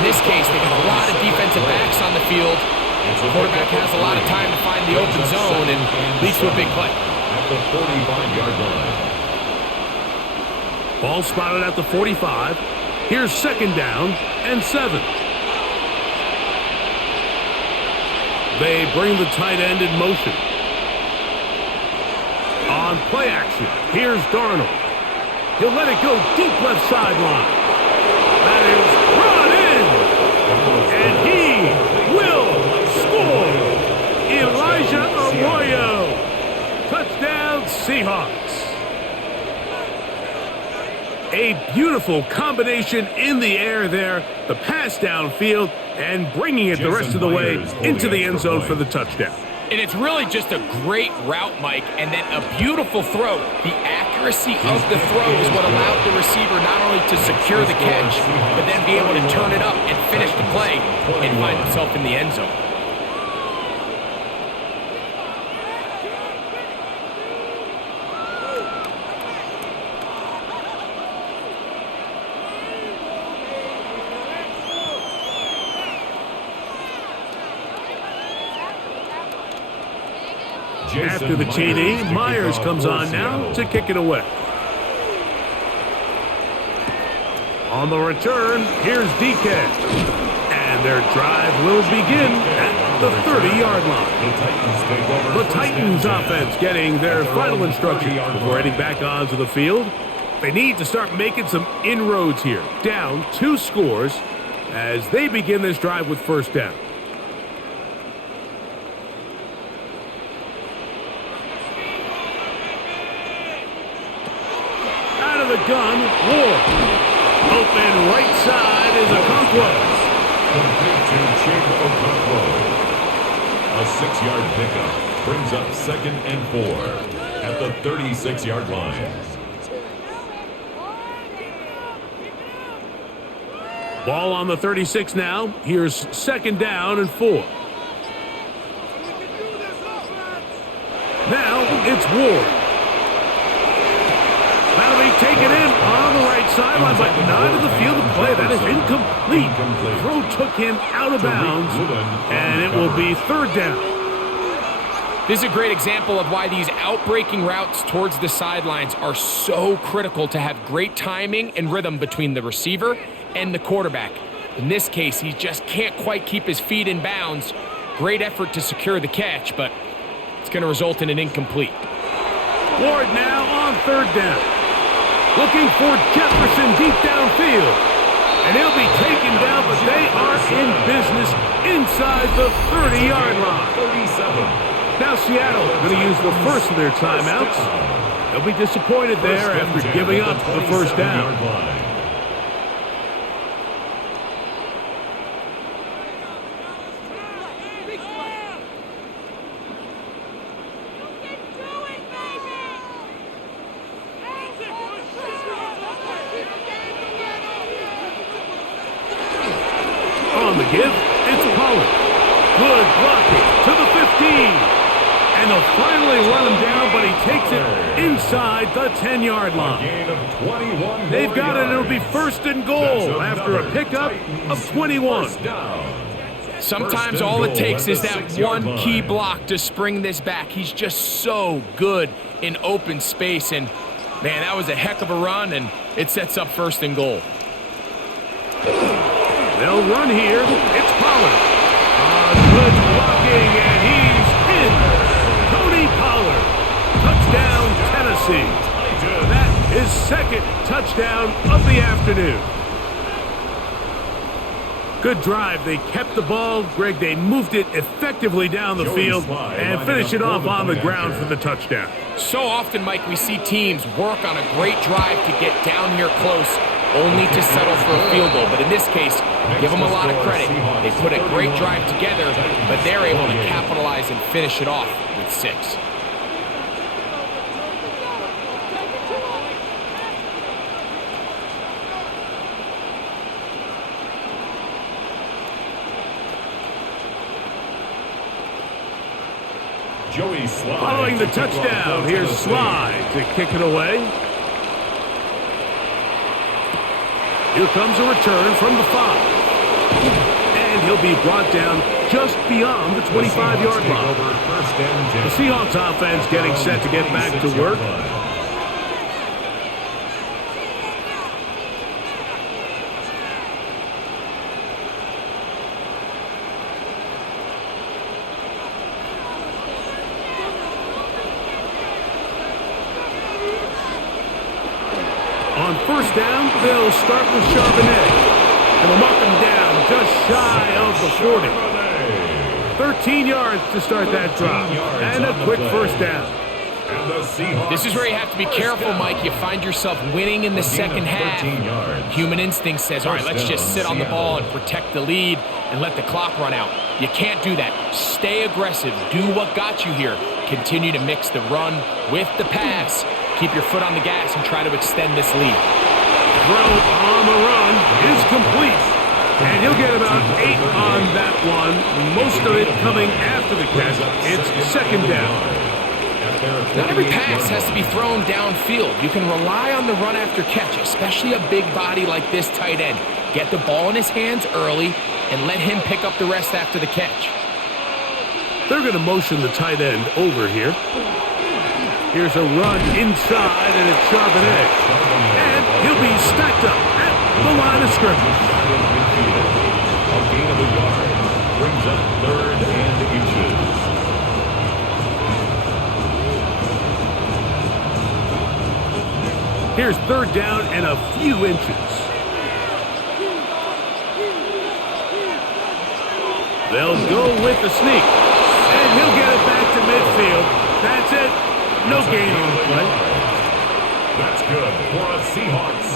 In this case, they got a lot of defensive backs on the field. The quarterback has a lot of time to find the open zone and leads to a big play. At the 45-yard line. Ball spotted at the 45. Here's 2nd down and 7. They bring the tight end in motion. On play action, here's Darnold. He'll let it go deep left sideline. That is brought in. And he will score. Elijah Arroyo. Touchdown, Seahawks. A beautiful combination in the air there. The pass downfield and bringing it the rest of the way into the end zone for the touchdown. And it's really just a great route, Mike, and then a beautiful throw. The accuracy of the throw is what allowed the receiver not only to secure the catch, but then be able to turn it up and finish the play and find himself in the end zone. After the TD, Myers comes on now to kick it away. On the return, here's DK. And their drive will begin at the 30-yard line. The Titans offense getting their final instruction before heading back onto the field. They need to start making some inroads here. Down 2 scores as they begin this drive with first down. The gun, Ward. Open right side is Okonkwo. Complete to Chig Okonkwo. A 6-yard pickup brings up 2nd and 4 at the 36-yard line. Ball on the 36 now. Here's 2nd down and 4. Now it's Ward. That'll be taken in on the right sideline, but not in the field of play. That is incomplete. The throw took him out of bounds, and it will be 3rd down. This is a great example of why these outbreaking routes towards the sidelines are so critical to have great timing and rhythm between the receiver and the quarterback. In this case, he just can't quite keep his feet in bounds. Great effort to secure the catch, but it's going to result in an incomplete. Ward now on 3rd down. Looking for Jefferson deep downfield. And he'll be taken down, but they are in business inside the 30-yard line. 37. Now Seattle going to use the first of their timeouts. They'll be disappointed there after giving up the first down. On the give, it's Pollard. Good blocking to the 15. And they'll finally run him down, but he takes it inside the 10-yard line. Gain of 21. They've got it, and it'll be 1st and goal after a pickup of 21. Sometimes all it takes is that one key block to spring this back. He's just so good in open space, and man, that was a heck of a run, and it sets up 1st and goal. They'll run here. It's Pollard. Good blocking, and he's in. Tony Pollard. Touchdown, Tennessee. That is 2nd touchdown of the afternoon. Good drive. They kept the ball. Greg, they moved it effectively down the field and finished it off on the ground for the touchdown. So often, Mike, we see teams work on a great drive to get down here close, only to settle for a field goal. But in this case, give them a lot of credit. They put a great drive together, but they're able to capitalize and finish it off with 6. Joey Slide. Following the touchdown, here's Slide to kick it away. Here comes a return from the 5. And he'll be brought down just beyond the 25-yard line. The Seahawks offense getting set to get back to work. On 1st down, they'll start with Charbonnet. And they'll mark him down just shy of the 40. 13 yards to start that drive. And a quick 1st down. And the Seahawks. This is where you have to be careful, Mike. You find yourself winning in the second half. Human instinct says, all right, let's just sit on the ball and protect the lead and let the clock run out. You can't do that. Stay aggressive. Do what got you here. Continue to mix the run with the pass. Keep your foot on the gas and try to extend this lead. Throw on the run is complete. And he'll get about 8 on that one. Most of it coming after the catch. It's second down. Not every pass has to be thrown downfield. You can rely on the run after catch, especially a big body like this tight end. Get the ball in his hands early and let him pick up the rest after the catch. They're going to motion the tight end over here. Here's a run inside, and it's Charbonnet. And he'll be stacked up at the line of scrimmage. A gain of a yard brings up 3rd and inches. Here's 3rd down and a few inches. They'll go with the sneak. And he'll get it back to midfield. That's it. No gain on the play. That's good for a Seahawks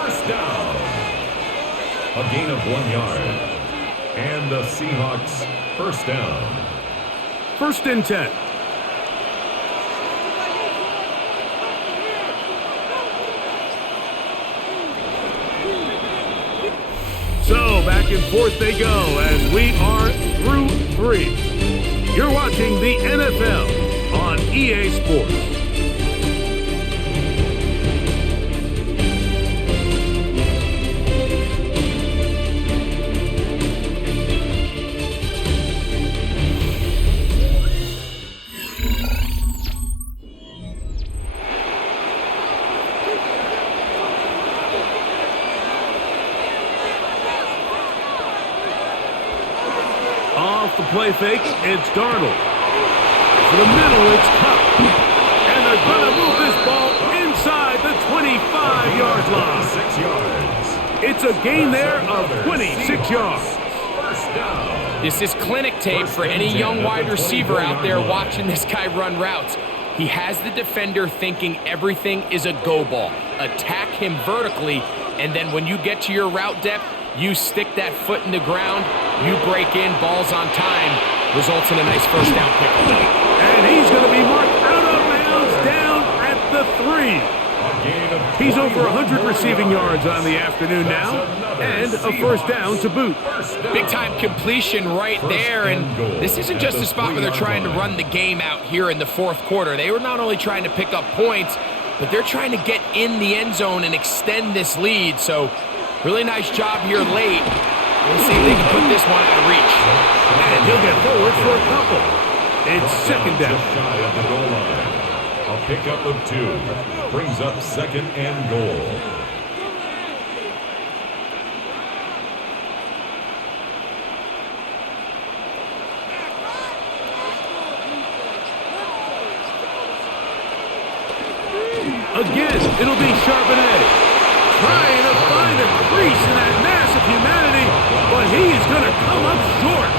first down. A gain of 1 yard. And the Seahawks first down. 1st and 10. So back and forth they go as we are through 3. You're watching the NFL on EA Sports. Off the play fake, it's Darnold. To the middle, it's Cup. And they're going to move this ball inside the 25-yard line. 6 yards. It's a gain there of 26 yards. First down. This is clinic tape for any young wide receiver out there watching this guy run routes. He has the defender thinking everything is a go ball. Attack him vertically, and then when you get to your route depth, you stick that foot in the ground, you break in, balls on time, results in a nice first down pickup. And he's going to be marked out of bounds down at the 3. He's over 100 receiving yards on the afternoon now, and a first down to boot. Big-time completion right there, and this isn't just a spot where they're trying to run the game out here in the 4th quarter. They were not only trying to pick up points, but they're trying to get in the end zone and extend this lead, so really nice job here late. We'll see if they can put this one out of reach. And he'll get forward for a couple. It's second down. Just shy of the goal line. A pickup of 2 brings up 2nd and goal. Again, it'll be Charbonnet. Trying to find a crease in that mass of humanity, but he's going to come up short.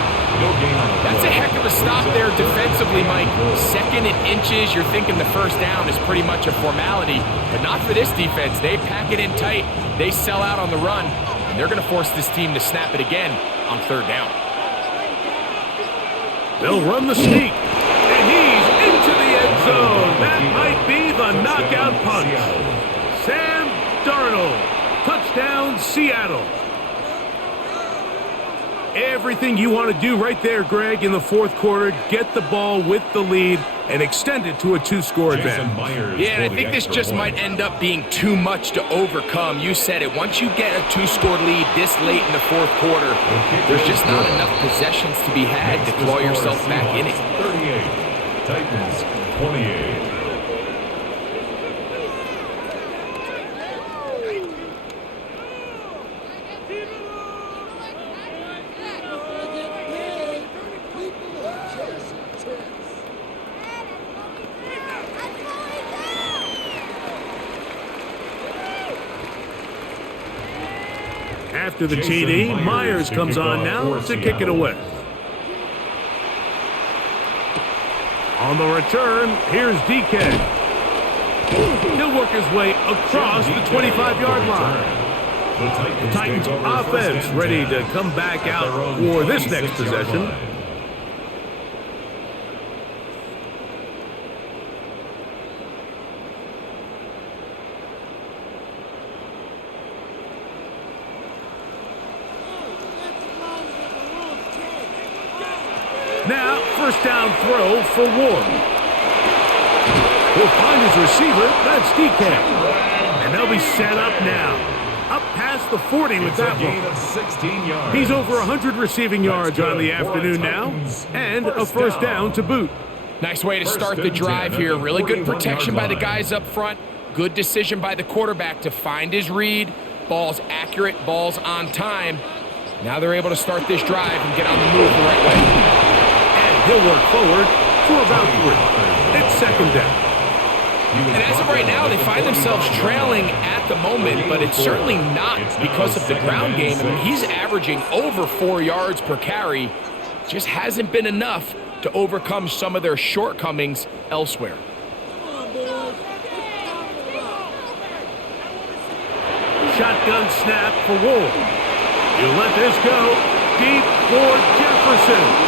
That's a heck of a stop there defensively, Mike. 2nd and inches, you're thinking the first down is pretty much a formality, but not for this defense. They pack it in tight, they sell out on the run, and they're going to force this team to snap it again on 3rd down. They'll run the sneak, and he's into the end zone. That might be the knockout punch. Sam Darnold, touchdown Seattle. Everything you want to do right there, Greg, in the 4th quarter, get the ball with the lead and extend it to a 2-score advantage. Yeah, and I think this just might end up being too much to overcome. You said it. Once you get a 2-score lead this late in the 4th quarter, there's just not enough possessions to be had to claw yourself back in it. 38, Titans 28. After the TD, Myers comes on now to kick it away. On the return, here's DK. He'll work his way across the 25-yard line. The Titans offense ready to come back out for this next possession. Now, first down throw for Ward. He'll find his receiver. That's DK. And they'll be set up now. Up past the 40 with that one. He's over 100 receiving yards on the afternoon now. And a first down to boot. Nice way to start the drive here. Really good protection by the guys up front. Good decision by the quarterback to find his read. Ball's accurate, ball's on time. Now they're able to start this drive and get on the move the right way. And he'll work forward for about 3. It's second down. And as of right now, they find themselves trailing at the moment, but it's certainly not because of the ground game. I mean, he's averaging over 4 yards per carry. Just hasn't been enough to overcome some of their shortcomings elsewhere. Shotgun snap for Ward. You let this go deep for Jefferson.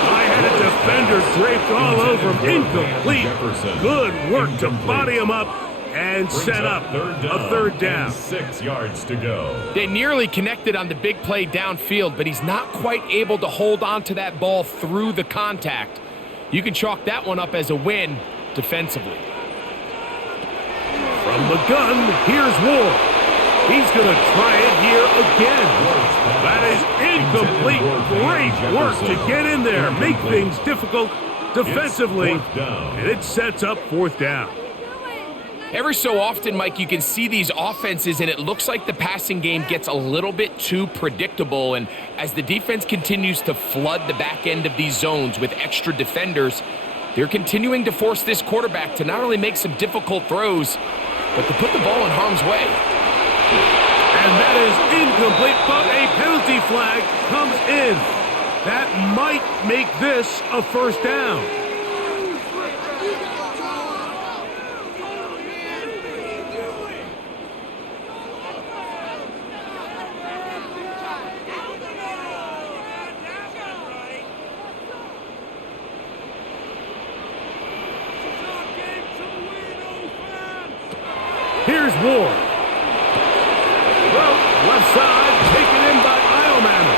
I had a defender draped all over him. Incomplete. Good work to body him up and set up a third down. 6 yards to go. They nearly connected on the big play downfield, but he's not quite able to hold on to that ball through the contact. You can chalk that one up as a win defensively. From the gun, here's Ward. He's going to try it here again. That is incomplete. Great work to get in there, make things difficult defensively, and it sets up fourth down. Every so often, Mike, you can see these offenses, and it looks like the passing game gets a little bit too predictable. And as the defense continues to flood the back end of these zones with extra defenders, they're continuing to force this quarterback to not only make some difficult throws, but to put the ball in harm's way. And that is incomplete, but a penalty flag comes in. That might make this a first down. Here's Ward. Left side, taken in by Iomana.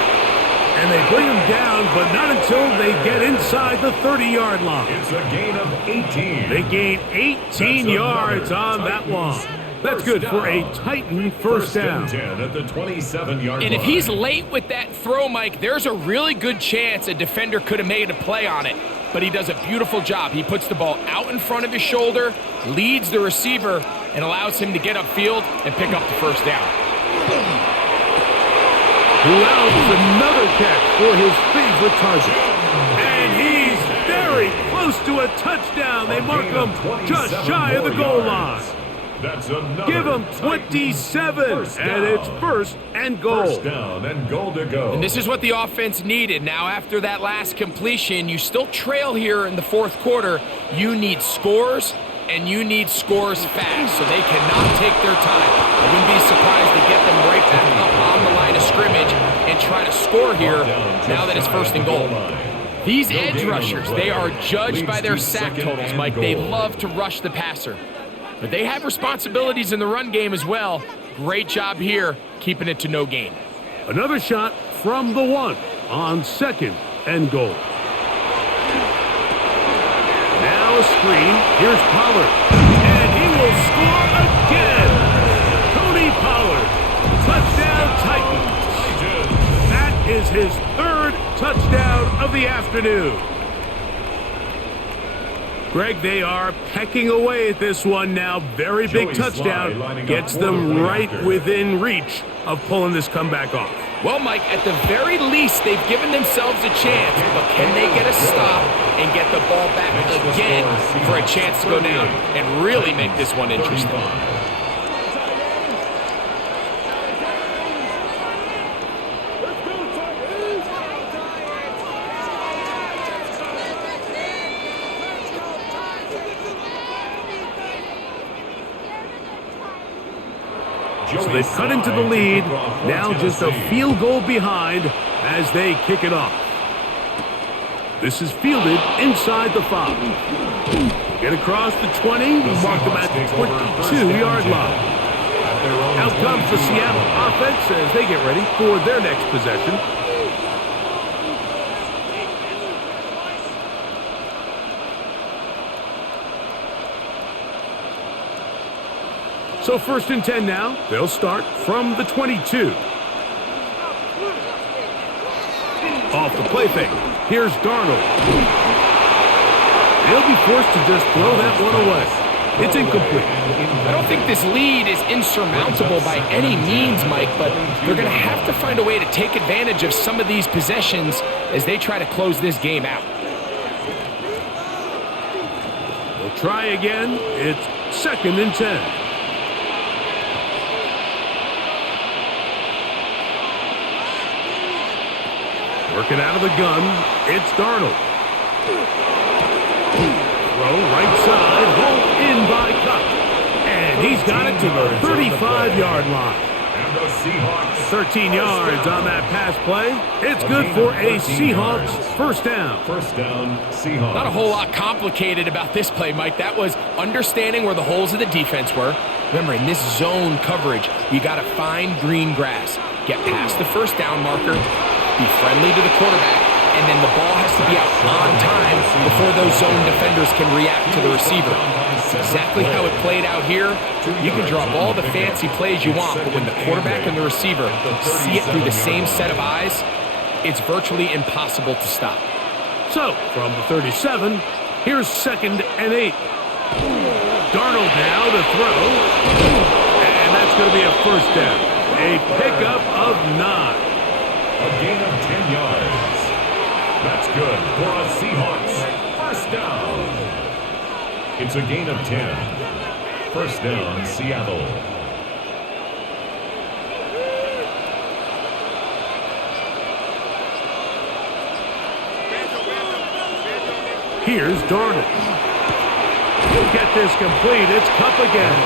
And they bring him down, but not until they get inside the 30-yard line. It's a gain of 18. They gain 18 yards on that one. That's good for a Titan first down. 10 at the 27-yard line. And if he's late with that throw, Mike, there's a really good chance a defender could have made a play on it. But he does a beautiful job. He puts the ball out in front of his shoulder, leads the receiver, and allows him to get upfield and pick up the first down. Allows another catch for his favorite target. And he's very close to a touchdown. They mark him just shy of the goal line. That's another. Give him 27, and it's first and goal. First down and goal to go. And this is what the offense needed. Now, after that last completion, you still trail here in the fourth quarter. You need scores, and you need scores fast, so they cannot take their time. I wouldn't be surprised to get them right back up on the line of scrimmage and try to score here now that it's first and goal. These edge rushers, they are judged by their sack totals, Mike. They love to rush the passer. But they have responsibilities in the run game as well. Great job here, keeping it to no gain. Another shot from the one on second and goal. Now a screen. Here's Pollard. And he will score again. Tony Pollard. Touchdown Titans. That is his third touchdown of the afternoon. Greg, they are pecking away at this one now. Very big touchdown. Gets them right within reach of pulling this comeback off. Well, Mike, at the very least, they've given themselves a chance. But can they get a stop and get the ball back again for a chance to go down and really make this one interesting? So they've cut into the lead. Now just a field goal behind as they kick it off. This is fielded inside the 5. Get across the 20. Mark them at the 22-yard line. Out comes the Seattle offense as they get ready for their next possession. So 1st and 10 now. They'll start from the 22. Off the play fake. Here's Darnold. He'll be forced to just throw that one away. It's incomplete. I don't think this lead is insurmountable by any means, Mike, but they're going to have to find a way to take advantage of some of these possessions as they try to close this game out. They'll try again. It's 2nd and 10. Working out of the gun, it's Darnold. Throw right side, hauled in by Cup. And he's got it to the 35-yard line. And the Seahawks 13 yards on that pass play. It's good for a Seahawks first down. First down, Seahawks. Not a whole lot complicated about this play, Mike. That was understanding where the holes of the defense were. Remember, in this zone coverage, you got to find green grass. Get past the first down marker. Be friendly to the quarterback, and then the ball has to be out on time before those zone defenders can react to the receiver. That's exactly how it played out here. You can draw up all the fancy plays you want, but when the quarterback and the receiver see it through the same set of eyes, it's virtually impossible to stop. So, from the 37, here's 2nd and 8. Darnold now to throw, and that's going to be a first down. A pickup of 9. A gain of 10 yards. That's good for a Seahawks first down. It's a gain of 10. First down, Seattle. Here's Darnold. He'll get this complete. It's Cup again.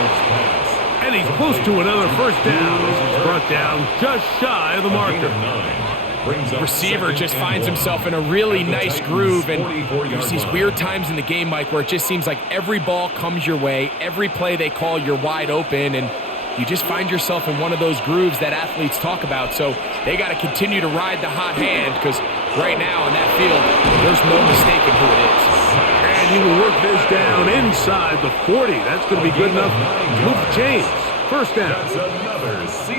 And he's close to another first down. He's brought down just shy of the marker. The receiver just finds himself in a really nice groove, and there's these weird times in the game, Mike, where it just seems like every ball comes your way, every play they call, you're wide open, and you just find yourself in one of those grooves that athletes talk about. So they got to continue to ride the hot hand, because right now in that field, there's no mistaking who it is. And he will work this down inside the 40. That's going to be good enough to move the chains. First down.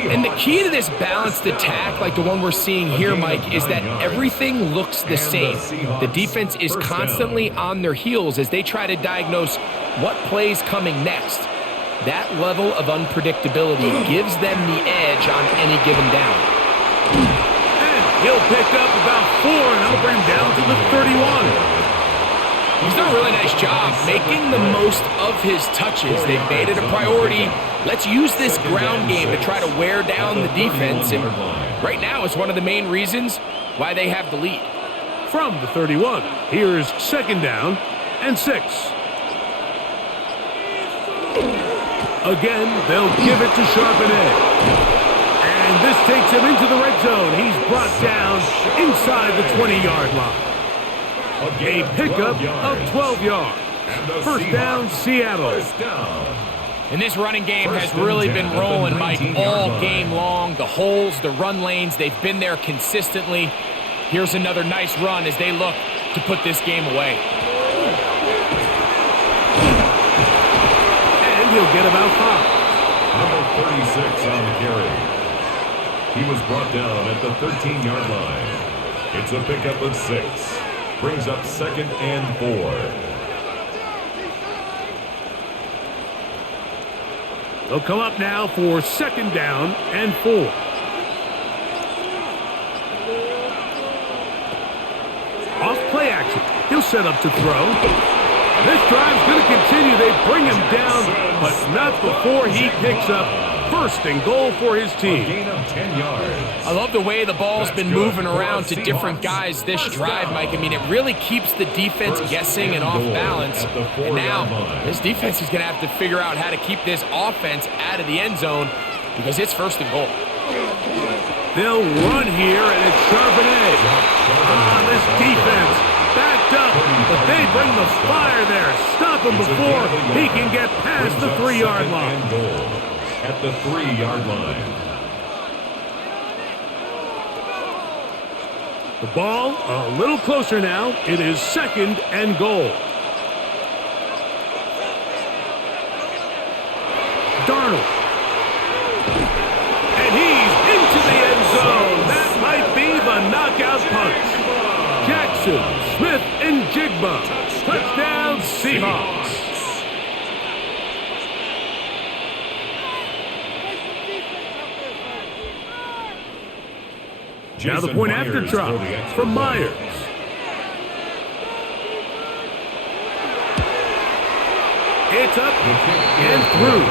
And the key to this balanced attack, like the one we're seeing here, Mike, is that everything looks the same. The defense is constantly on their heels as they try to diagnose what play's coming next. That level of unpredictability gives them the edge on any given down. And he'll pick up about 4, and that'll bring him down to the 31. He's done a really nice job making the most of his touches. They've made it a priority. Let's use this ground game to try to wear down the defense. And right now, it's one of the main reasons why they have the lead. From the 31, here's 2nd down and 6. Again, they'll give it to Charbonnet. And this takes him into the red zone. He's brought down inside the 20-yard line. A pickup of 12 yards. First down, Seattle. And this running game has really been rolling, Mike, all game long. The holes, the run lanes, they've been there consistently. Here's another nice run as they look to put this game away. And he'll get about 5. Number 36 on the carry. He was brought down at the 13-yard line. It's a pickup of 6. Brings up 2nd and 4. They'll come up now for 2nd down and 4. Off play action. He'll set up to throw. This drive's going to continue. They bring him down, but not before he picks up 1st and goal for his team. A gain of 10 yards. I love the way the ball's been moving around to different guys this drive, Mike. I mean, it really keeps the defense guessing and off balance. And now, this defense is going to have to figure out how to keep this offense out of the end zone. because it's 1st and goal. They'll run here, and it's Charbonnet. This defense backed up, but they bring the fire there. Stop him before he can get past the 3-yard line. At the 3-yard line. The ball a little closer now. It is 2nd and goal. Darnold. And he's into the end zone. That might be the knockout punch. Jackson, Smith, and Jigba. Touchdown, Seahawks. Now the point after drop from Myers. It's up and through.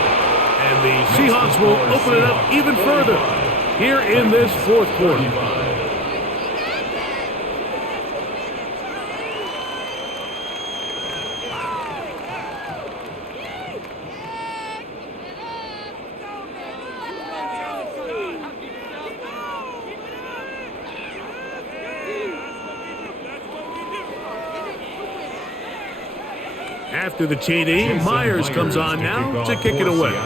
And the Seahawks will open it up even further here in this 4th quarter. After the TD, Myers comes on now to kick it away.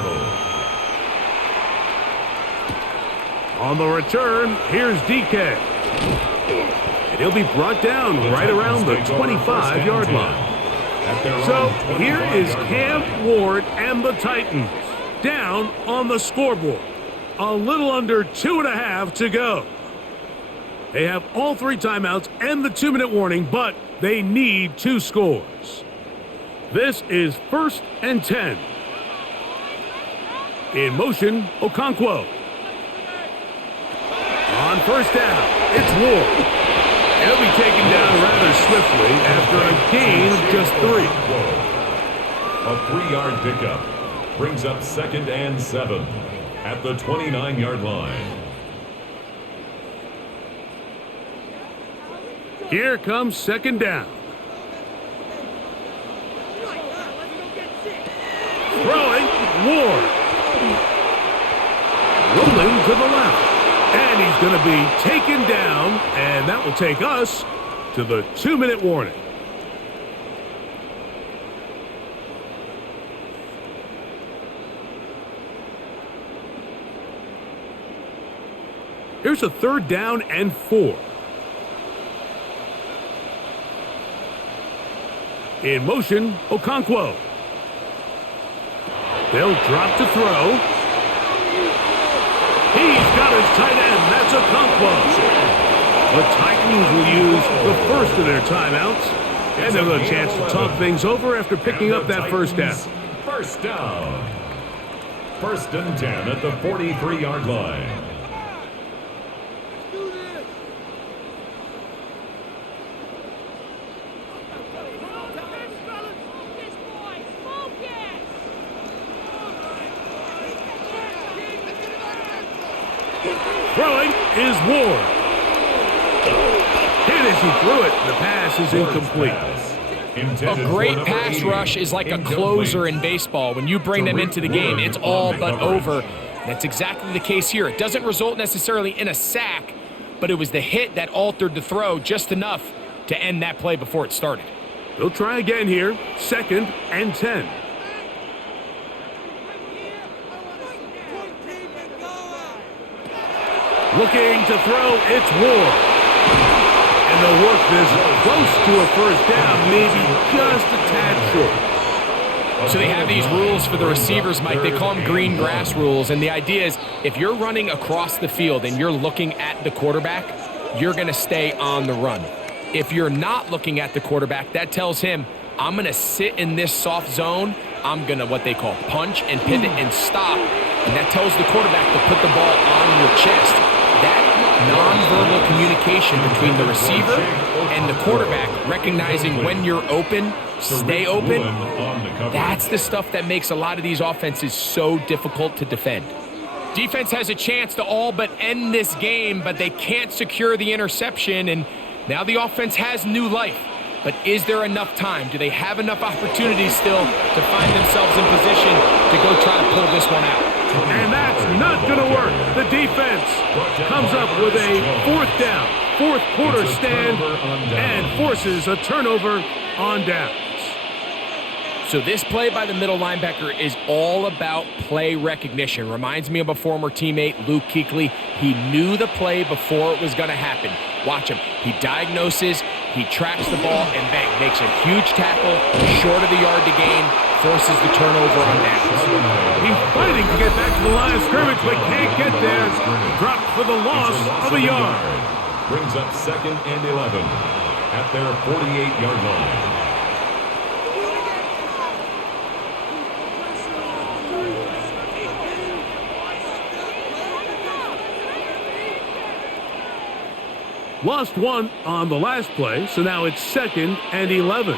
On the return, here's DK. And he'll be brought down right around the 25-yard line. So here is Cam Ward and the Titans down on the scoreboard. A little under 2.5 to go. They have all 3 timeouts and the 2-minute warning, but they need 2 scores. This is 1st and 10. In motion, Okonkwo. On 1st down, it's Ward. He'll be taken down rather swiftly after a gain of just 3. A 3-yard pickup brings up 2nd and 7 at the 29-yard line. Here comes 2nd down. Throwing, Ward. Rolling to the left. And he's going to be taken down, and that will take us to the 2-minute warning. Here's a 3rd down and 4. In motion, Okonkwo. They'll drop to throw. He's got his tight end. That's Okonkwo. The Titans will use the first of their timeouts, and they'll have a chance to talk things over after picking up that 1st down. 1st down. 1st and 10 at the 43-yard line. Throwing is Ward. Hit as he threw it. The pass is incomplete. A great pass rush is like a closer in baseball. When you bring them into the game, it's all but over. That's exactly the case here. It doesn't result necessarily in a sack, but it was the hit that altered the throw just enough to end that play before it started. They'll try again here. 2nd and 10. Looking to throw, it's Ward. And they'll work this close to a 1st down, maybe just a tad short. So they have these rules for the receivers, Mike. They call them green grass rules. And the idea is if you're running across the field and you're looking at the quarterback, you're going to stay on the run. If you're not looking at the quarterback, that tells him, I'm going to sit in this soft zone. I'm going to what they call punch and pivot and stop. And that tells the quarterback to put the ball on your chest. That nonverbal communication between the receiver and the quarterback, recognizing when you're open, stay open, that's the stuff that makes a lot of these offenses so difficult to defend. Defense has a chance to all but end this game, but they can't secure the interception, and now the offense has new life. But is there enough time? Do they have enough opportunities still to find themselves in position to go try to pull this one out. And that's not going to work. The defense comes up with a fourth down, fourth quarter stand, and forces a turnover on downs. So this play by the middle linebacker is all about play recognition. Reminds me of a former teammate, Luke Kuechly. He knew the play before it was going to happen. Watch him. He diagnoses, he tracks the ball, and bang, makes a huge tackle, short of the yard to gain, forces the turnover on downs. He's fighting to get back to the line of scrimmage, but can't get there. Dropped for the loss of a yard. Brings up 2nd and 11 at their 48-yard line. Lost one on the last play, so now it's 2nd and 11.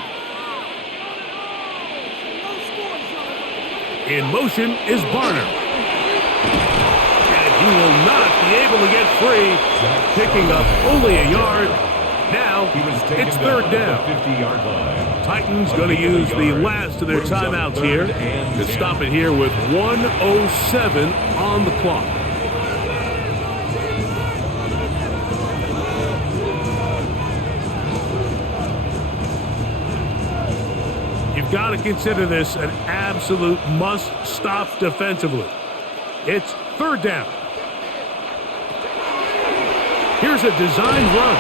In motion is Barner. And he will not be able to get free, picking up only a yard. Now it's 3rd down. 50-yard line. Titans going to use the last of their timeouts here to stop it here with 1:07 on the clock. You've got to consider this an absolute must-stop defensively. It's 3rd down. Here's a designed run.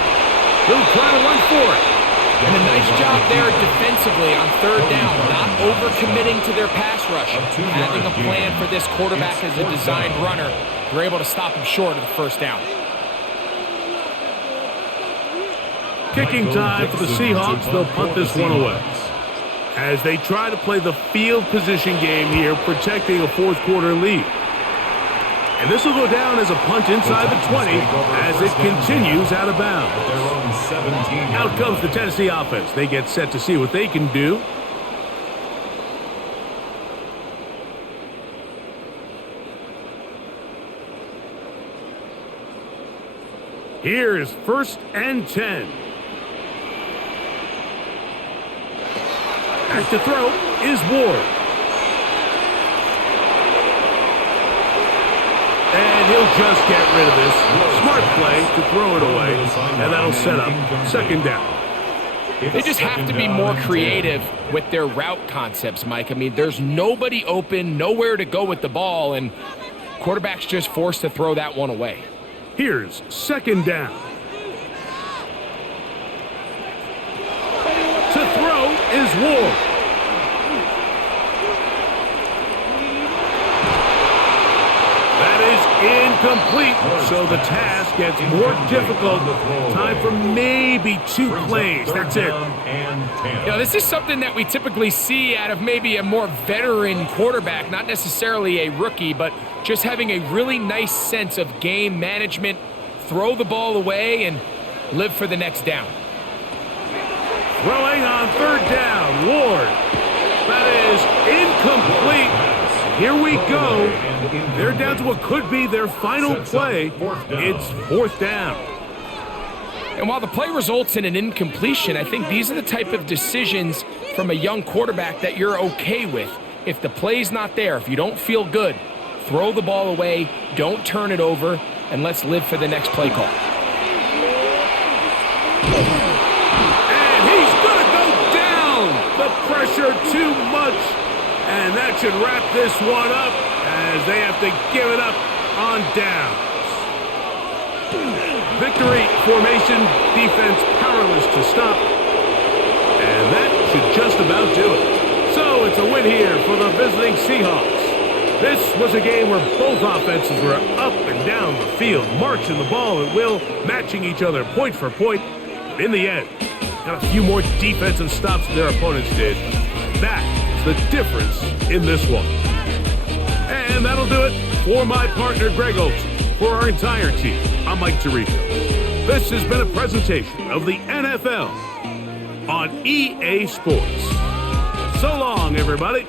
He'll try to run for it. And a nice job there defensively on 3rd down, not overcommitting to their pass rush. Having a plan for this quarterback as a designed runner, they're able to stop him short of the 1st down. Kicking time for the Seahawks. They'll punt this one away, as they try to play the field position game here, protecting a 4th quarter lead. And this will go down as a punt inside the 20 as it continues out of bounds. Out comes the Tennessee offense. They get set to see what they can do. Here is 1st and 10. Back to throw is Ward. And he'll just get rid of this. Smart play to throw it away. And that'll set up 2nd down. They just have to be more creative with their route concepts, Mike. I mean, there's nobody open, nowhere to go with the ball, and quarterback's just forced to throw that one away. Here's 2nd down. To throw is Ward. That is incomplete, so the task gets more difficult. Time for maybe 2 plays. That's it. This is something that we typically see out of maybe a more veteran quarterback, not necessarily a rookie, but just having a really nice sense of game management, throw the ball away, and live for the next down. Throwing on 3rd down, Ward. That is incomplete. Here we go. They're down to what could be their final play. It's 4th down. And while the play results in an incompletion, I think these are the type of decisions from a young quarterback that you're okay with. If the play's not there, if you don't feel good, throw the ball away, don't turn it over, and let's live for the next play call. And he's going to go down. The pressure too much. And that should wrap this one up as they have to give it up on downs. Victory formation, defense powerless to stop. And that should just about do it. So it's a win here for the visiting Seahawks. This was a game where both offenses were up and down the field, marching the ball at will, matching each other point for point. In the end, got a few more defensive stops than their opponents did. That is the difference in this one. And that'll do it for my partner, Greg Olson. For our entire team, I'm Mike Tirico. This has been a presentation of the NFL on EA Sports. So long, everybody.